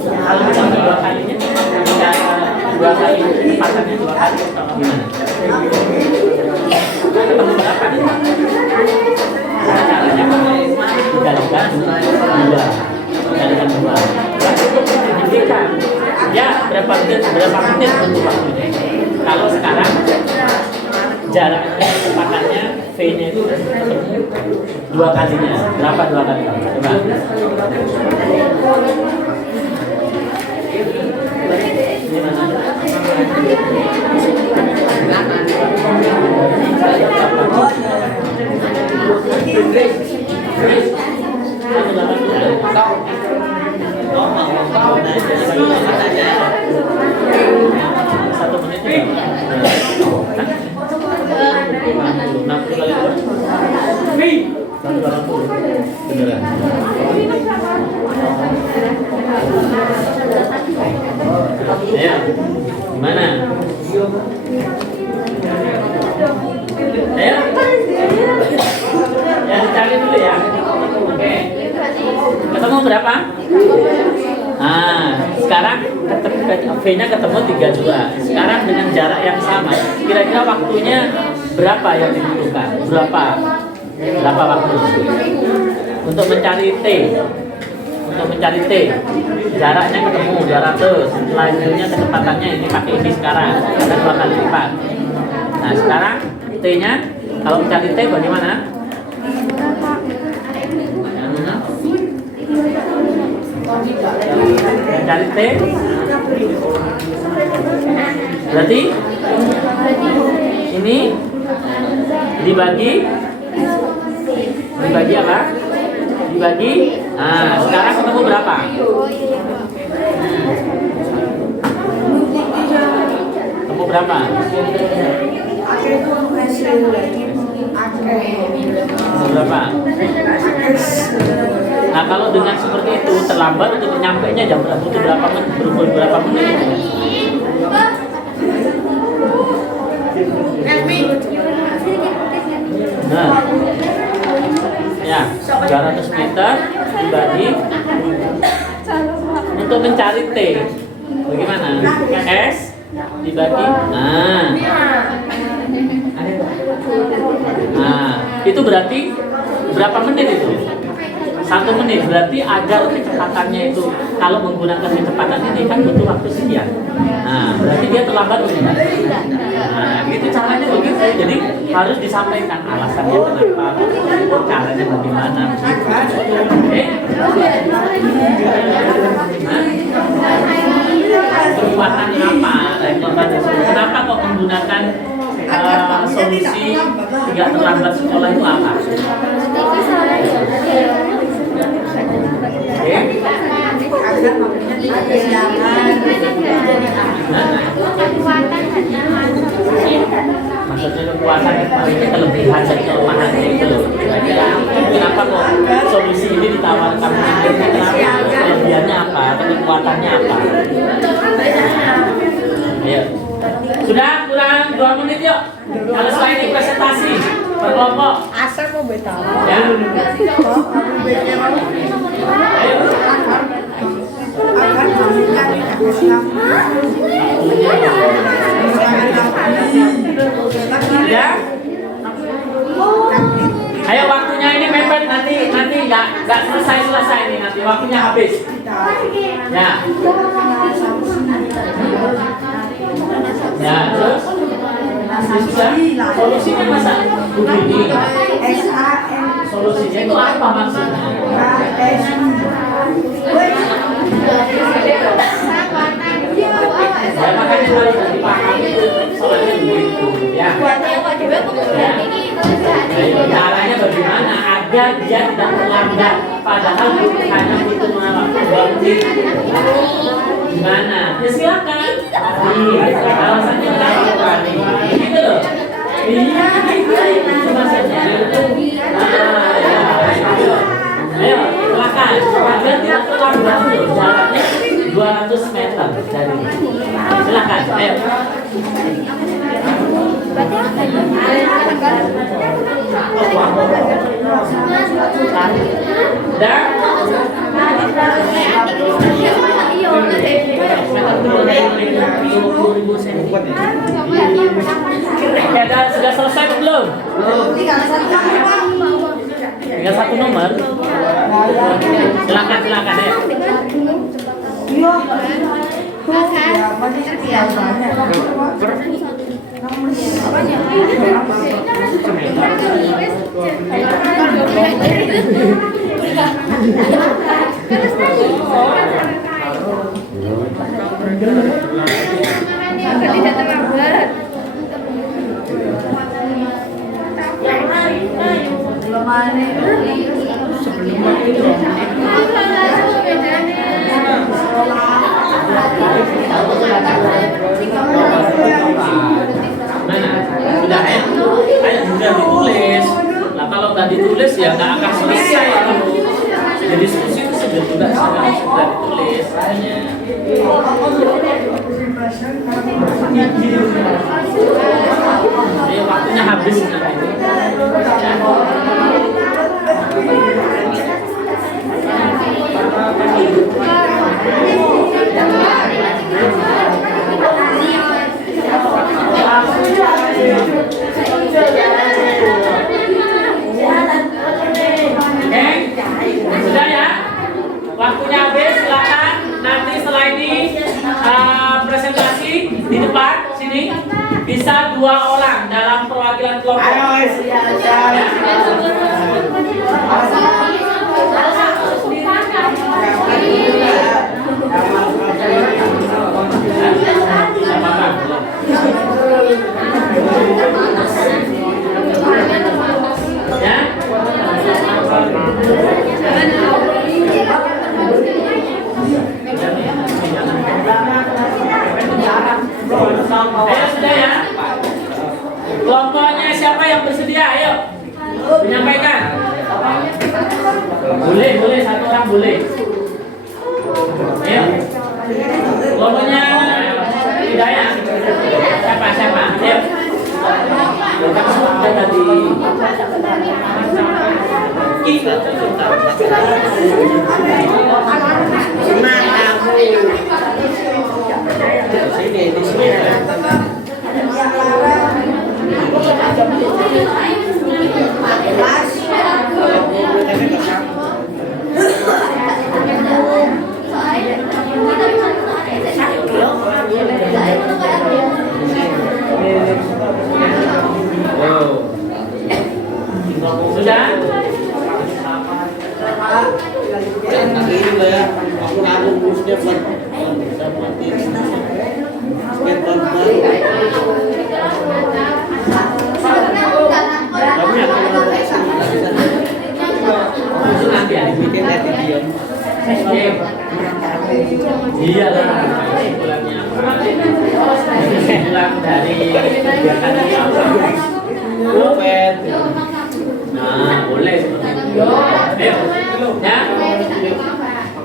Kalau ditambah 2 kalinya, 2 kali kecepatannya 2 kali, gimana? Ketemu berapa? Caranya dikalikan 2. Dikalikan 2. Lalu untuk menunjukkan, ya berapa menit untuk waktunya? Kalau sekarang jaraknya kecepatannya V-nya itu ketemu 2 kalinya. Berapa 2 kali? Coba. Satu menit ya? 60 kali 2? 180. Beneran. Ya, gimana? Ayo. Ya, dicari dulu ya. Oke. Ketemu berapa? Nah, sekarang V-nya ketemu 3 juga. Sekarang dengan jarak yang sama, kira-kira waktunya berapa yang dibutuhkan? Berapa waktu untuk mencari T? Untuk mencari T, jaraknya ketemu 200. Selanjutnya kecepatannya ini pakai ini sekarang, ada 2 kali lipat. Nah, sekarang T-nya kalau mencari T bagaimana? Cari T. Berarti ini dibagi apa? Dibagi. Nah, sekarang ketemu berapa? Ketemu berapa? Berapa? Nah, kalau dengan seperti itu terlambat untuk nyampainya jam berapa? Butuh berapa menit? Nah, ya 200 meter dibagi untuk mencari T. Bagaimana? S dibagi. Nah, itu berarti berapa menit itu? 1 menit. Berarti agar kecepatannya itu kalau menggunakan kecepatan ini kan butuh waktu sekian. Nah, berarti dia terlambat menit. Nah, itu caranya begitu. Jadi harus disampaikan alasannya kenapa, caranya bagaimana. Oke? Kekuatannya apa? Kenapa kok menggunakan solusi tidak terlambat sekolah itu apa? Maksudnya kekuatan itu kelebihan dan kelemahannya itu loh. Kenapa kok solusi ini ditawarkan? Kelebihannya apa? Kekuatannya apa? Ayo. Sudah kurang 2 menit yuk. Kalau setelah ini presentasi berkelompok. Asal mau beta. Ya. Ayo. Ya. Ayo waktunya ini mepet nanti nggak selesai ini nanti waktunya habis. Ya. Ya terus sudah solusinya masa begini. Solusinya itu apa maksudnya? Ya makanya harus dipahami soalnya begitu ya. Caranya bagaimana agar dia tidak terlambat padahal hanya itu waktu gimana? Ya silakan. Alasannya kenapa nih? Gitu loh. Iya, itu maksudnya. Ayo, silakan. Agar tidak terlambat loh. Jalannya 200 meter dari ini. Silakan. Ayo. Dan sudah selesai belum? Tinggal 1 nomor. Silakan ya. Sudah ya? Sudah ditulis. Nah kalau nggak ditulis ya nggak akan selesai kamu. Jadi diskusi itu sudah ditulis. Jadi waktunya habis nanti. Sudah ya? Waktunya habis, silakan. Nanti setelah ini presentasi di depan sini bisa 2 orang dalam perwakilan kelompok. Ya. Ayo sudah ya. Kelompoknya siapa yang bersedia? Ayo menyampaikan. Boleh satu orang boleh. Ayo. Kelompoknya Hidayah. Siapa? Ayo. Sudah tadi. Di sini. Sudah? Iya lah, pulang dari kegiatan ini apa? Nah, boleh seperti itu. Ayo, ya?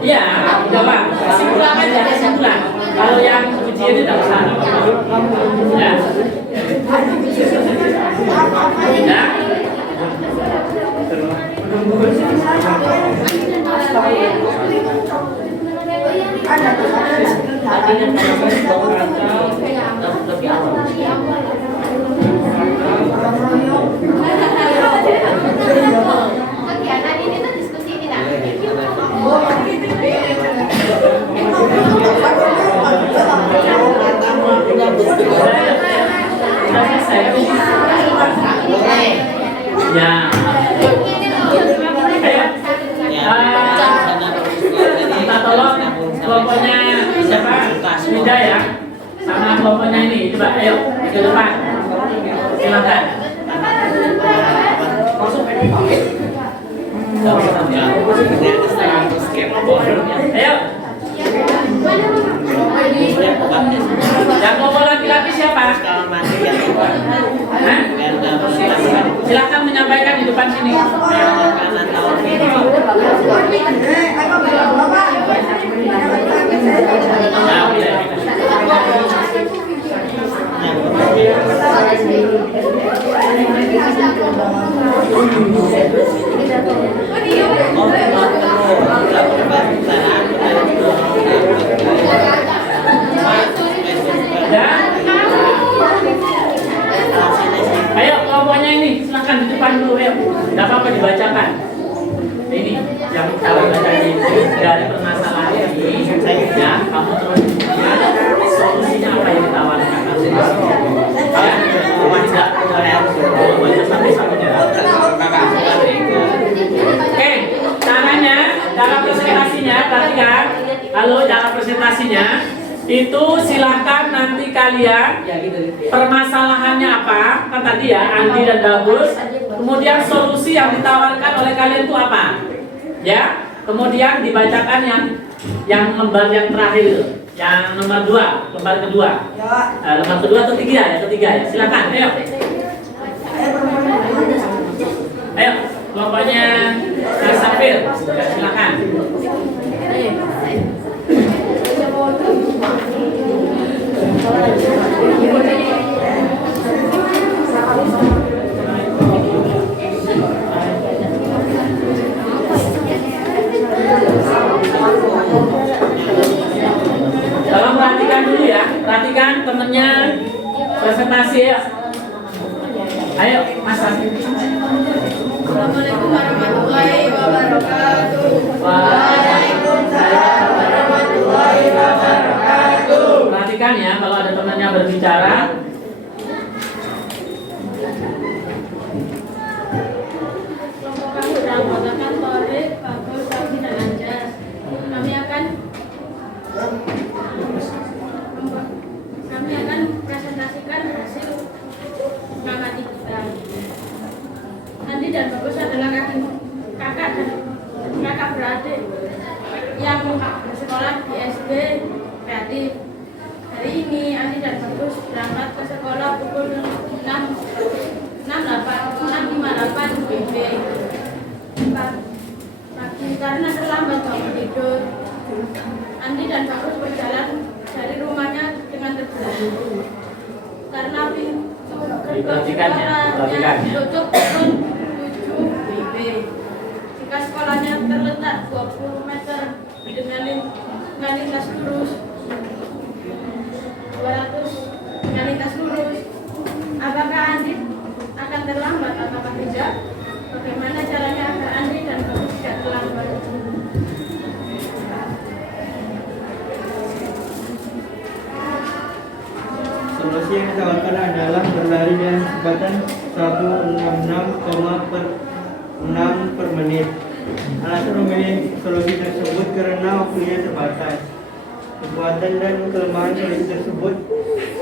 Iya, coba kesimpulan aja, kesimpulan. Kalau yang ujian tidak usah. Ya? Ya? Kegiatan ini tuh diskusi tidak? Sudah selesai. Ya. Minta tolong kelompoknya siapa? Mida ya. Sama kelompoknya ini, coba ayo ke depan. Silakan. Ayo. Yang kelompok laki-laki siapa? Hah? Silakan menyampaikan di depan sini. Ayo kelompoknya ini silakan di depan dulu ya. Tidak apa-apa dibacakan. Ini yang cara baca ini dari permasalahan ini ya kamu terus solusinya apa yang ditawarkan ya tidak baca sampai-sampai. Oke, caranya dalam presentasinya perhatikan. Halo, dalam presentasinya itu silakan nanti kalian permasalahannya apa kan tadi ya Andi dan Bagus, kemudian solusi yang ditawarkan oleh kalian itu apa ya, kemudian dibacakan yang lembar yang terakhir itu, yang nomor 2, lembar kedua, lembar kedua atau ketiga ya silakan. Ayo kelompoknya Safir ya, silakan. Tolong perhatikan dulu ya, perhatikan temennya presentasi ya. Ayo Mas Safir. Assalamualaikum warahmatullahi wabarakatuh. Waalaikumsalam warahmatullahi wabarakatuh. Perhatikan ya, kalau ada temannya berbicara. Kelompok kami beranggotakan Torik, Bagus, Safi, dan Anjas. Kami akan presentasikan hasil mengamati kita. Andi dan Bagus adalah kakak beradik yang bersekolah di SD Kreatif. Hari ini Andi dan Bagus berangkat ke sekolah pukul 6.58 WIB. Karena terlambat bangun tidur, Andi dan Bagus berjalan dari rumahnya dengan terburu-buru. Karena pintu gerbang sekolahnya tutup pukul 7 WIB. Jika sekolahnya terletak 20 meter dengan lintas lurus 200 dengan lintas lurus, apakah Andi akan terlambat atau tidak? Bagaimana caranya agar Andi dan Bagus tidak terlambat? Solusi yang ditawarkan adalah berlari dengan kecepatan 166,6 per menit. Alasan memilih solusi tersebut karena waktunya terbatas. Kekuatan dan kelemahan solusi tersebut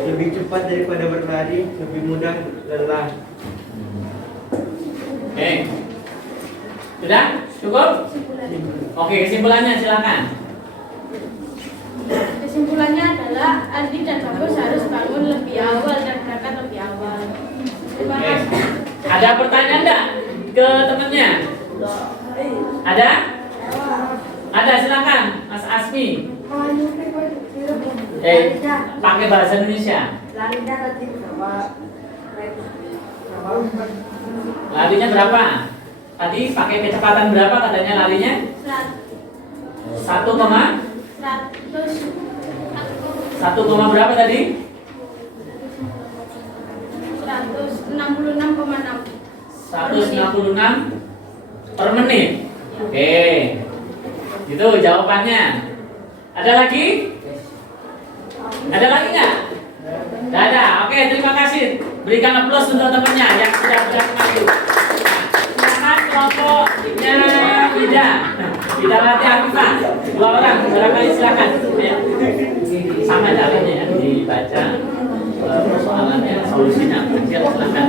lebih cepat daripada berlari, lebih mudah lelah. Oke. Sudah? Cukup? Oke, kesimpulannya silakan. Kesimpulannya adalah Andi dan Bagus harus bangun lebih awal dan berangkat lebih awal. Terima Oke. kasih. Ada pertanyaan enggak ke temennya? Ada? Ada, silakan Mas Asmi. Pakai bahasa Indonesia. Larinya berapa? Tadi pakai kecepatan berapa katanya larinya? 1, 1, berapa tadi? 166,6. 166 per menit. Oke. Itu jawabannya. Ada lagi? Ada lagi nggak? Nggak ada. Oke, terima kasih. Berikan aplaus untuk temannya yang sudah maju. Silakan kelompoknya Ida. Ida Lati Afifah. 2 orang, barangkali silakan. Ayo. Sama caranya ya dibaca persoalannya, solusinya. Silakan.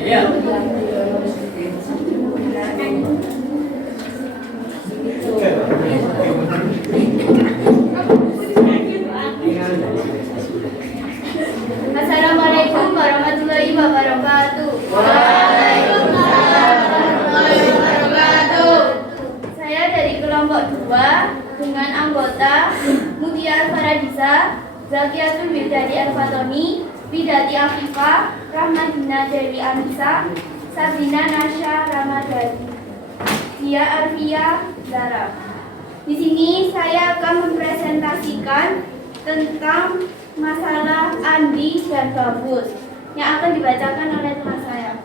Iya. Assalamualaikum warahmatullahi wabarakatuh. Waalaikumsalam warahmatullahi wabarakatuh. Saya dari kelompok 2 dengan anggota Mutiara Faradisa, Zakiatul Widadi Al-Fatoni, Widati Afifah, Rahmadina Dewi Anissa, Sabrina Nasya Ramadhani, Dia Arfia Zara. Di sini saya akan mempresentasikan tentang masalah Andi dan Bagus yang akan dibacakan oleh teman saya.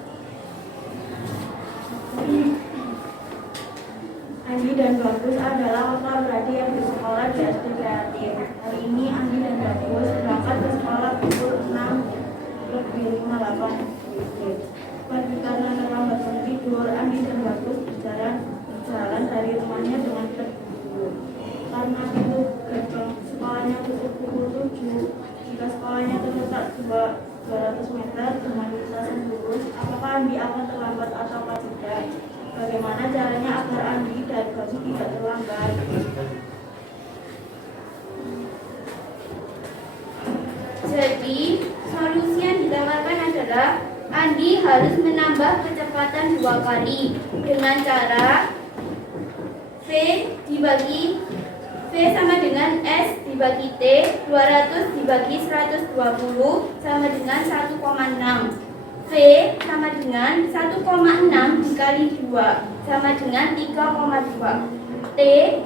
Andi dan Bagus adalah kakak beradik yang bersekolah di SD Kreatif. Hari ini Andi dan Bagus berangkat ke sekolah pukul 6.58 WIB. Karena terlambat tidur, Andi dan Bagus berjalan dari rumahnya dengan terburu-buru. Karena pintu gerbang sekolahnya tutup pukul 7, jika sekolahnya terletak 200 meter dengan lintasan lurus, apakah Andi akan terlambat atau tidak? Bagaimana caranya agar Andi dan Bagus tidak terlambat? Jadi, solusi yang ditawarkan adalah Andi harus menambah kecepatan 2 kali dengan cara V sama dengan S dibagi T, 200 dibagi 120 sama dengan 1,6. V sama dengan 1,6 dikali 2 sama dengan 3,2. T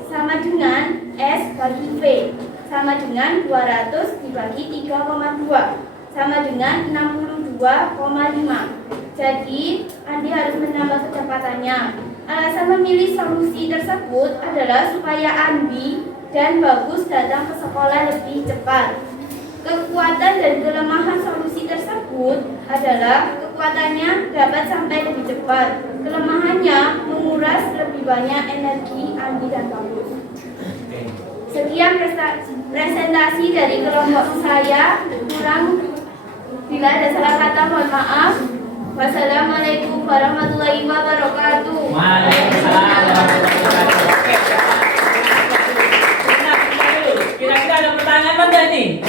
sama dengan S bagi V sama dengan 200 dibagi 3,2 sama dengan 62,5. Jadi, Andi harus menambah kecepatannya. Alasan memilih solusi tersebut adalah supaya Andi dan Bagus datang ke sekolah lebih cepat. Kekuatan dan kelemahan solusi tersebut adalah kekuatannya dapat sampai lebih cepat. Kelemahannya menguras lebih banyak energi Andi dan Bagus. Sekian presentasi dari kelompok saya. Bila ada salah kata mohon maaf. Wassalamualaikum warahmatullahi wabarakatuh. Waalaikumsalam warahmatullahi wabarakatuh. Kira-kira ada pertanyaan apa nih?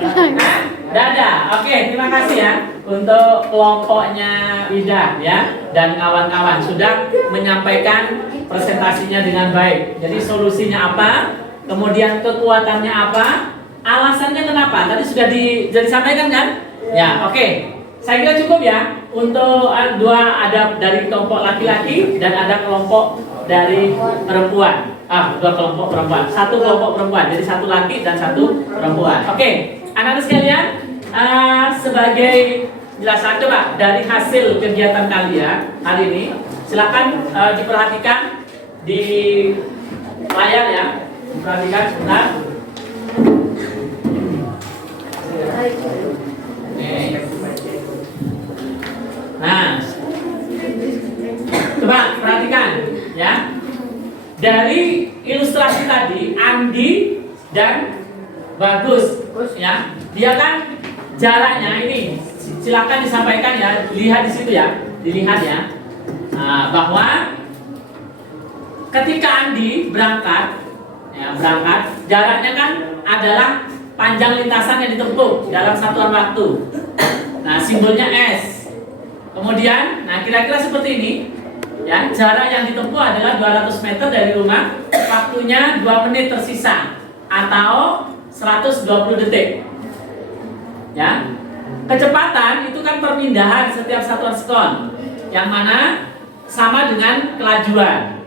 Hah? Tidak ada. Oke, terima kasih ya untuk kelompoknya Ida ya dan kawan-kawan sudah menyampaikan presentasinya dengan baik. Jadi solusinya apa? Kemudian kekuatannya apa? Alasannya kenapa? Tadi sudah disampaikan kan? Ya, oke. Saya kira cukup ya untuk dua ada dari kelompok laki-laki dan ada kelompok dari perempuan. Dua kelompok perempuan. Satu kelompok perempuan. Jadi satu laki dan satu perempuan. Oke, anak-anak sekalian, sebagai jelasan coba dari hasil kegiatan kalian hari ini, silakan diperhatikan di layar ya. Perhatikan sebentar. Nah, coba perhatikan ya. Dari ilustrasi tadi, Andi dan Bagus ya. Dia kan jaraknya ini silakan disampaikan ya, dilihat di situ ya, dilihat ya. Bahwa ketika Andi berangkat jaraknya kan adalah panjang lintasan yang ditempuh dalam satuan waktu. Nah, simbolnya S. Kemudian, nah kira-kira seperti ini. Ya, jarak yang ditempuh adalah 200 meter dari rumah, waktunya 2 menit tersisa atau 120 detik. Ya. Kecepatan itu kan perpindahan setiap satuan sekon, yang mana sama dengan kelajuan.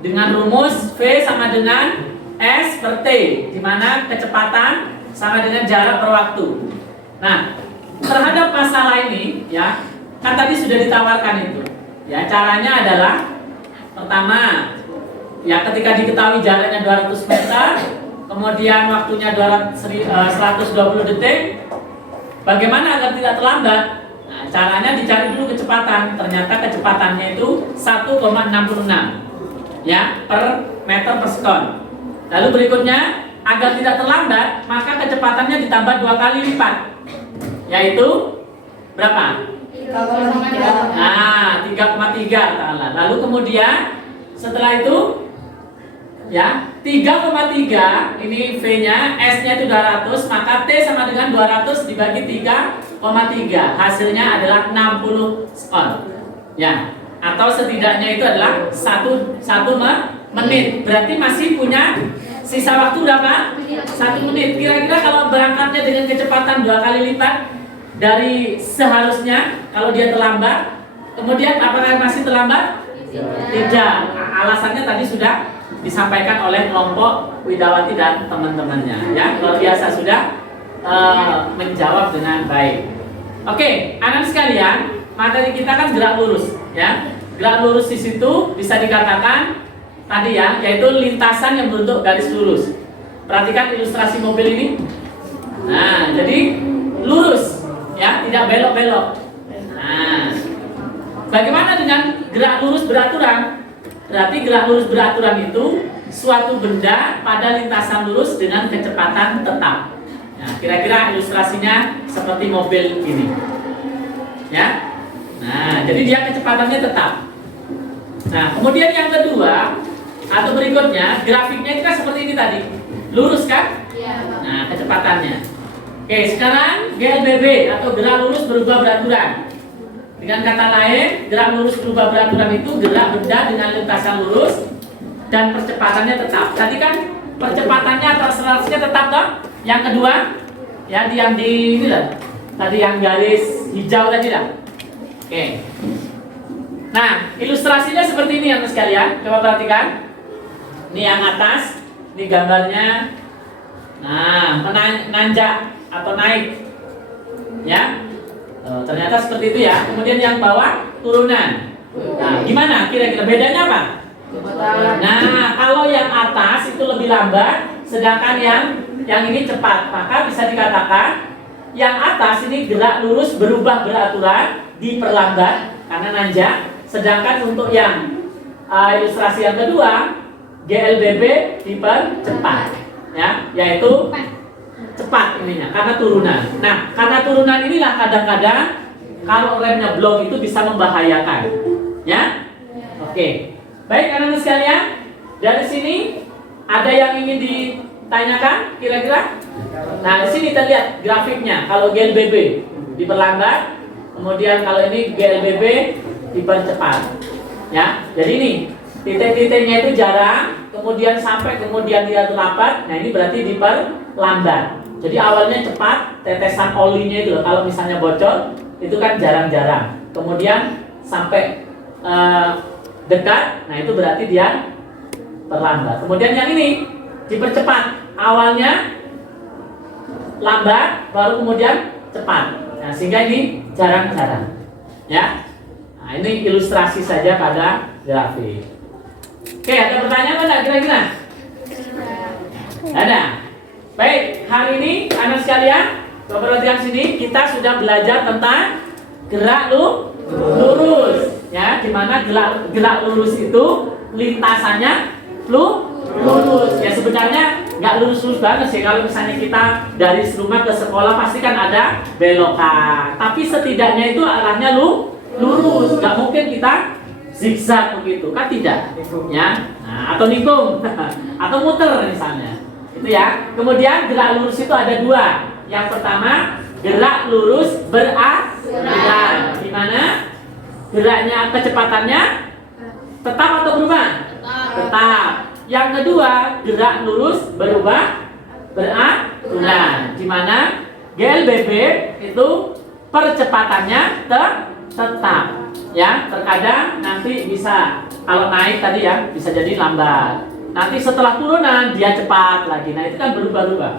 Dengan rumus V sama dengan S per T, di mana kecepatan sama dengan jarak per waktu. Nah, terhadap masalah ini ya, kan tadi sudah ditawarkan itu. Ya, caranya adalah pertama, ya ketika diketahui jaraknya 200 meter, kemudian waktunya 120 detik, bagaimana agar tidak terlambat? Nah, caranya dicari dulu kecepatan. Ternyata kecepatannya itu 1,66 ya per meter per sekon. Lalu berikutnya, agar tidak terlambat, maka kecepatannya ditambah 2 kali lipat, yaitu berapa? 3,3. Nah, 3,3 katakanlah. Lalu kemudian setelah itu ya 3,3 ini V-nya, S-nya itu 200, maka T sama dengan 200 dibagi 3,3. Hasilnya adalah 60 sekon. Ya, atau setidaknya itu adalah 1 menit. Berarti masih punya sisa waktu berapa? 1 menit. Kira-kira kalau berangkatnya dengan kecepatan 2 kali lipat dari seharusnya, kalau dia terlambat, kemudian apakah masih terlambat? Tidak. Alasannya tadi sudah disampaikan oleh kelompok Widawati dan teman-temannya. Ya, luar biasa sudah menjawab dengan baik. Oke, anak sekalian, materi kita kan gerak lurus, ya. Gerak lurus di situ bisa dikatakan tadi ya, yaitu lintasan yang berbentuk garis lurus. Perhatikan ilustrasi mobil ini. Nah, jadi lurus. Ya, tidak belok-belok. Nah, bagaimana dengan gerak lurus beraturan? Berarti gerak lurus beraturan itu suatu benda pada lintasan lurus dengan kecepatan tetap. Nah, kira-kira ilustrasinya seperti mobil ini. Ya. Nah, jadi dia kecepatannya tetap. Nah, kemudian yang kedua atau berikutnya, grafiknya itu kan seperti ini tadi. Lurus kan? Iya, Pak. Nah, kecepatannya. Oke, sekarang GLBB atau gerak lurus berubah beraturan. Dengan kata lain, gerak lurus berubah beraturan itu gerak benda dengan lintasan lurus dan percepatannya tetap. Tadi kan percepatannya atau akselerasinya tetap toh? Yang kedua, ya yang di ini lah. Tadi yang garis hijau tadi lah. Oke. Nah, ilustrasinya seperti ini ya sekalian. Coba perhatikan. Ini yang atas, ini gambarnya. Nah, menanjak atau naik, ya, ternyata seperti itu ya. Kemudian yang bawah turunan. Nah, gimana? Kira-kira bedanya apa? Nah, kalau yang atas itu lebih lambat, sedangkan yang ini cepat. Maka bisa dikatakan yang atas ini gerak lurus berubah beraturan diperlambat karena nanjak. Sedangkan untuk yang ilustrasi yang kedua, GLBB dipercepat, ya, yaitu cepat ininya karena turunan. Nah, karena turunan inilah kadang-kadang kalau remnya blong itu bisa membahayakan, ya. Oke, baik anak-anak sekalian, dari sini ada yang ingin ditanyakan kira-kira? Nah, di sini kita lihat grafiknya. Kalau GLBB diperlambat, kemudian kalau ini GLBB dipercepat. Ya, jadi ini titik-titiknya itu jarang, kemudian sampai kemudian dia terlambat. Nah, ini berarti diperlambat. Jadi awalnya cepat, tetesan olinya itu loh, kalau misalnya bocor itu kan jarang-jarang. Kemudian sampai dekat, nah itu berarti dia terlambat. Kemudian yang ini dipercepat, awalnya lambat, baru kemudian cepat. Nah, sehingga ini jarang-jarang. Ya, nah ini ilustrasi saja pada grafik. Oke, ada pertanyaan enggak kira-kira? Ada. Baik, hari ini anak sekalian, perhatikan sini, kita sudah belajar tentang gerak lurus. Ya, di mana gerak lurus itu lintasannya lurus. Ya sebenarnya nggak lurus banget sih. Kalau misalnya kita dari rumah ke sekolah pasti kan ada belokan. Tapi setidaknya itu arahnya lurus. Nggak mungkin kita zigzag begitu, kan tidak? Ya, nah, atau nikung, atau muter misalnya. Itu ya. Kemudian gerak lurus itu ada dua. Yang pertama gerak lurus beraturan. Di mana geraknya kecepatannya tetap atau berubah? Tetap. Yang kedua gerak lurus beraturan. Di mana GLBB itu percepatannya tetap. Ya, terkadang nanti bisa kalau naik tadi ya bisa jadi lambat. Nanti setelah turunan dia cepat lagi. Nah, itu kan berubah-ubah.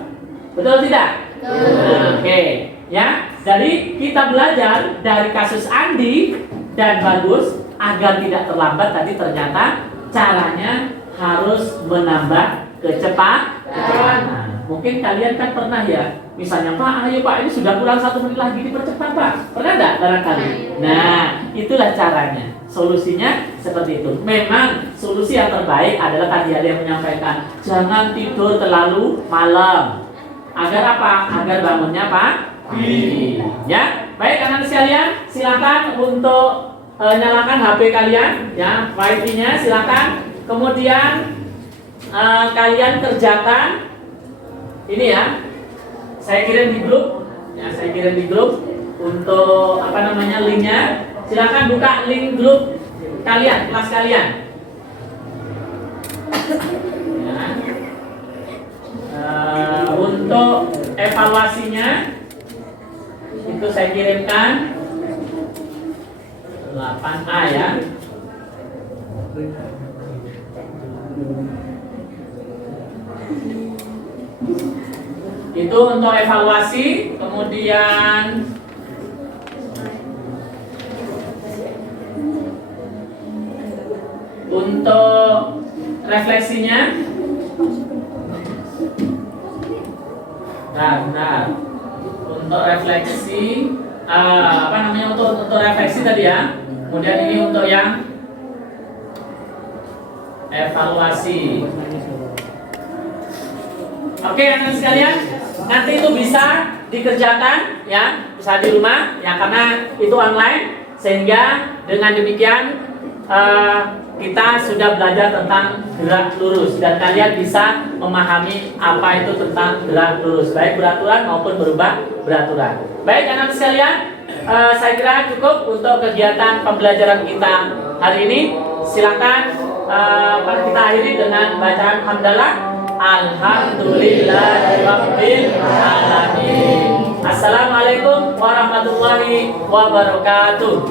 Betul tidak? Nah, oke. Ya, jadi kita belajar dari kasus Andi dan Bagus agar tidak terlambat tadi ternyata caranya harus menambah kecepatan. Mungkin kalian kan pernah ya, misalnya Pak, ayo Pak, ini sudah kurang 1 menit lagi dipercepat Pak. Pernah enggak barangkali? Nah, itulah caranya. Solusinya seperti itu. Memang solusi yang terbaik adalah tadi ada yang menyampaikan jangan tidur terlalu malam. Agar apa? Agar bangunnya pagi. Ya, baik anak sekalian, silakan untuk nyalakan HP kalian, ya, wifi-nya silakan. Kemudian kalian kerjakan ini ya. Saya kirim di grup, ya, saya kirim di grup untuk apa namanya linknya. Silakan buka link grup kalian, kelas kalian. Ya. Untuk evaluasinya itu saya kirimkan 8A ya. Itu untuk evaluasi, kemudian untuk refleksinya. Nah, untuk refleksi apa namanya untuk refleksi tadi ya. Kemudian ini untuk yang evaluasi. Oke, anak sekalian, nanti itu bisa dikerjakan ya, bisa di rumah ya, karena itu online, sehingga dengan demikian kita sudah belajar tentang gerak lurus dan kalian bisa memahami apa itu tentang gerak lurus, baik beraturan maupun berubah beraturan. Baik anak sekalian, saya kira cukup untuk kegiatan pembelajaran kita hari ini. Silakan kita akhiri dengan bacaan hamdalah. Alhamdulillahirabbil alamin. Assalamualaikum warahmatullahi wabarakatuh.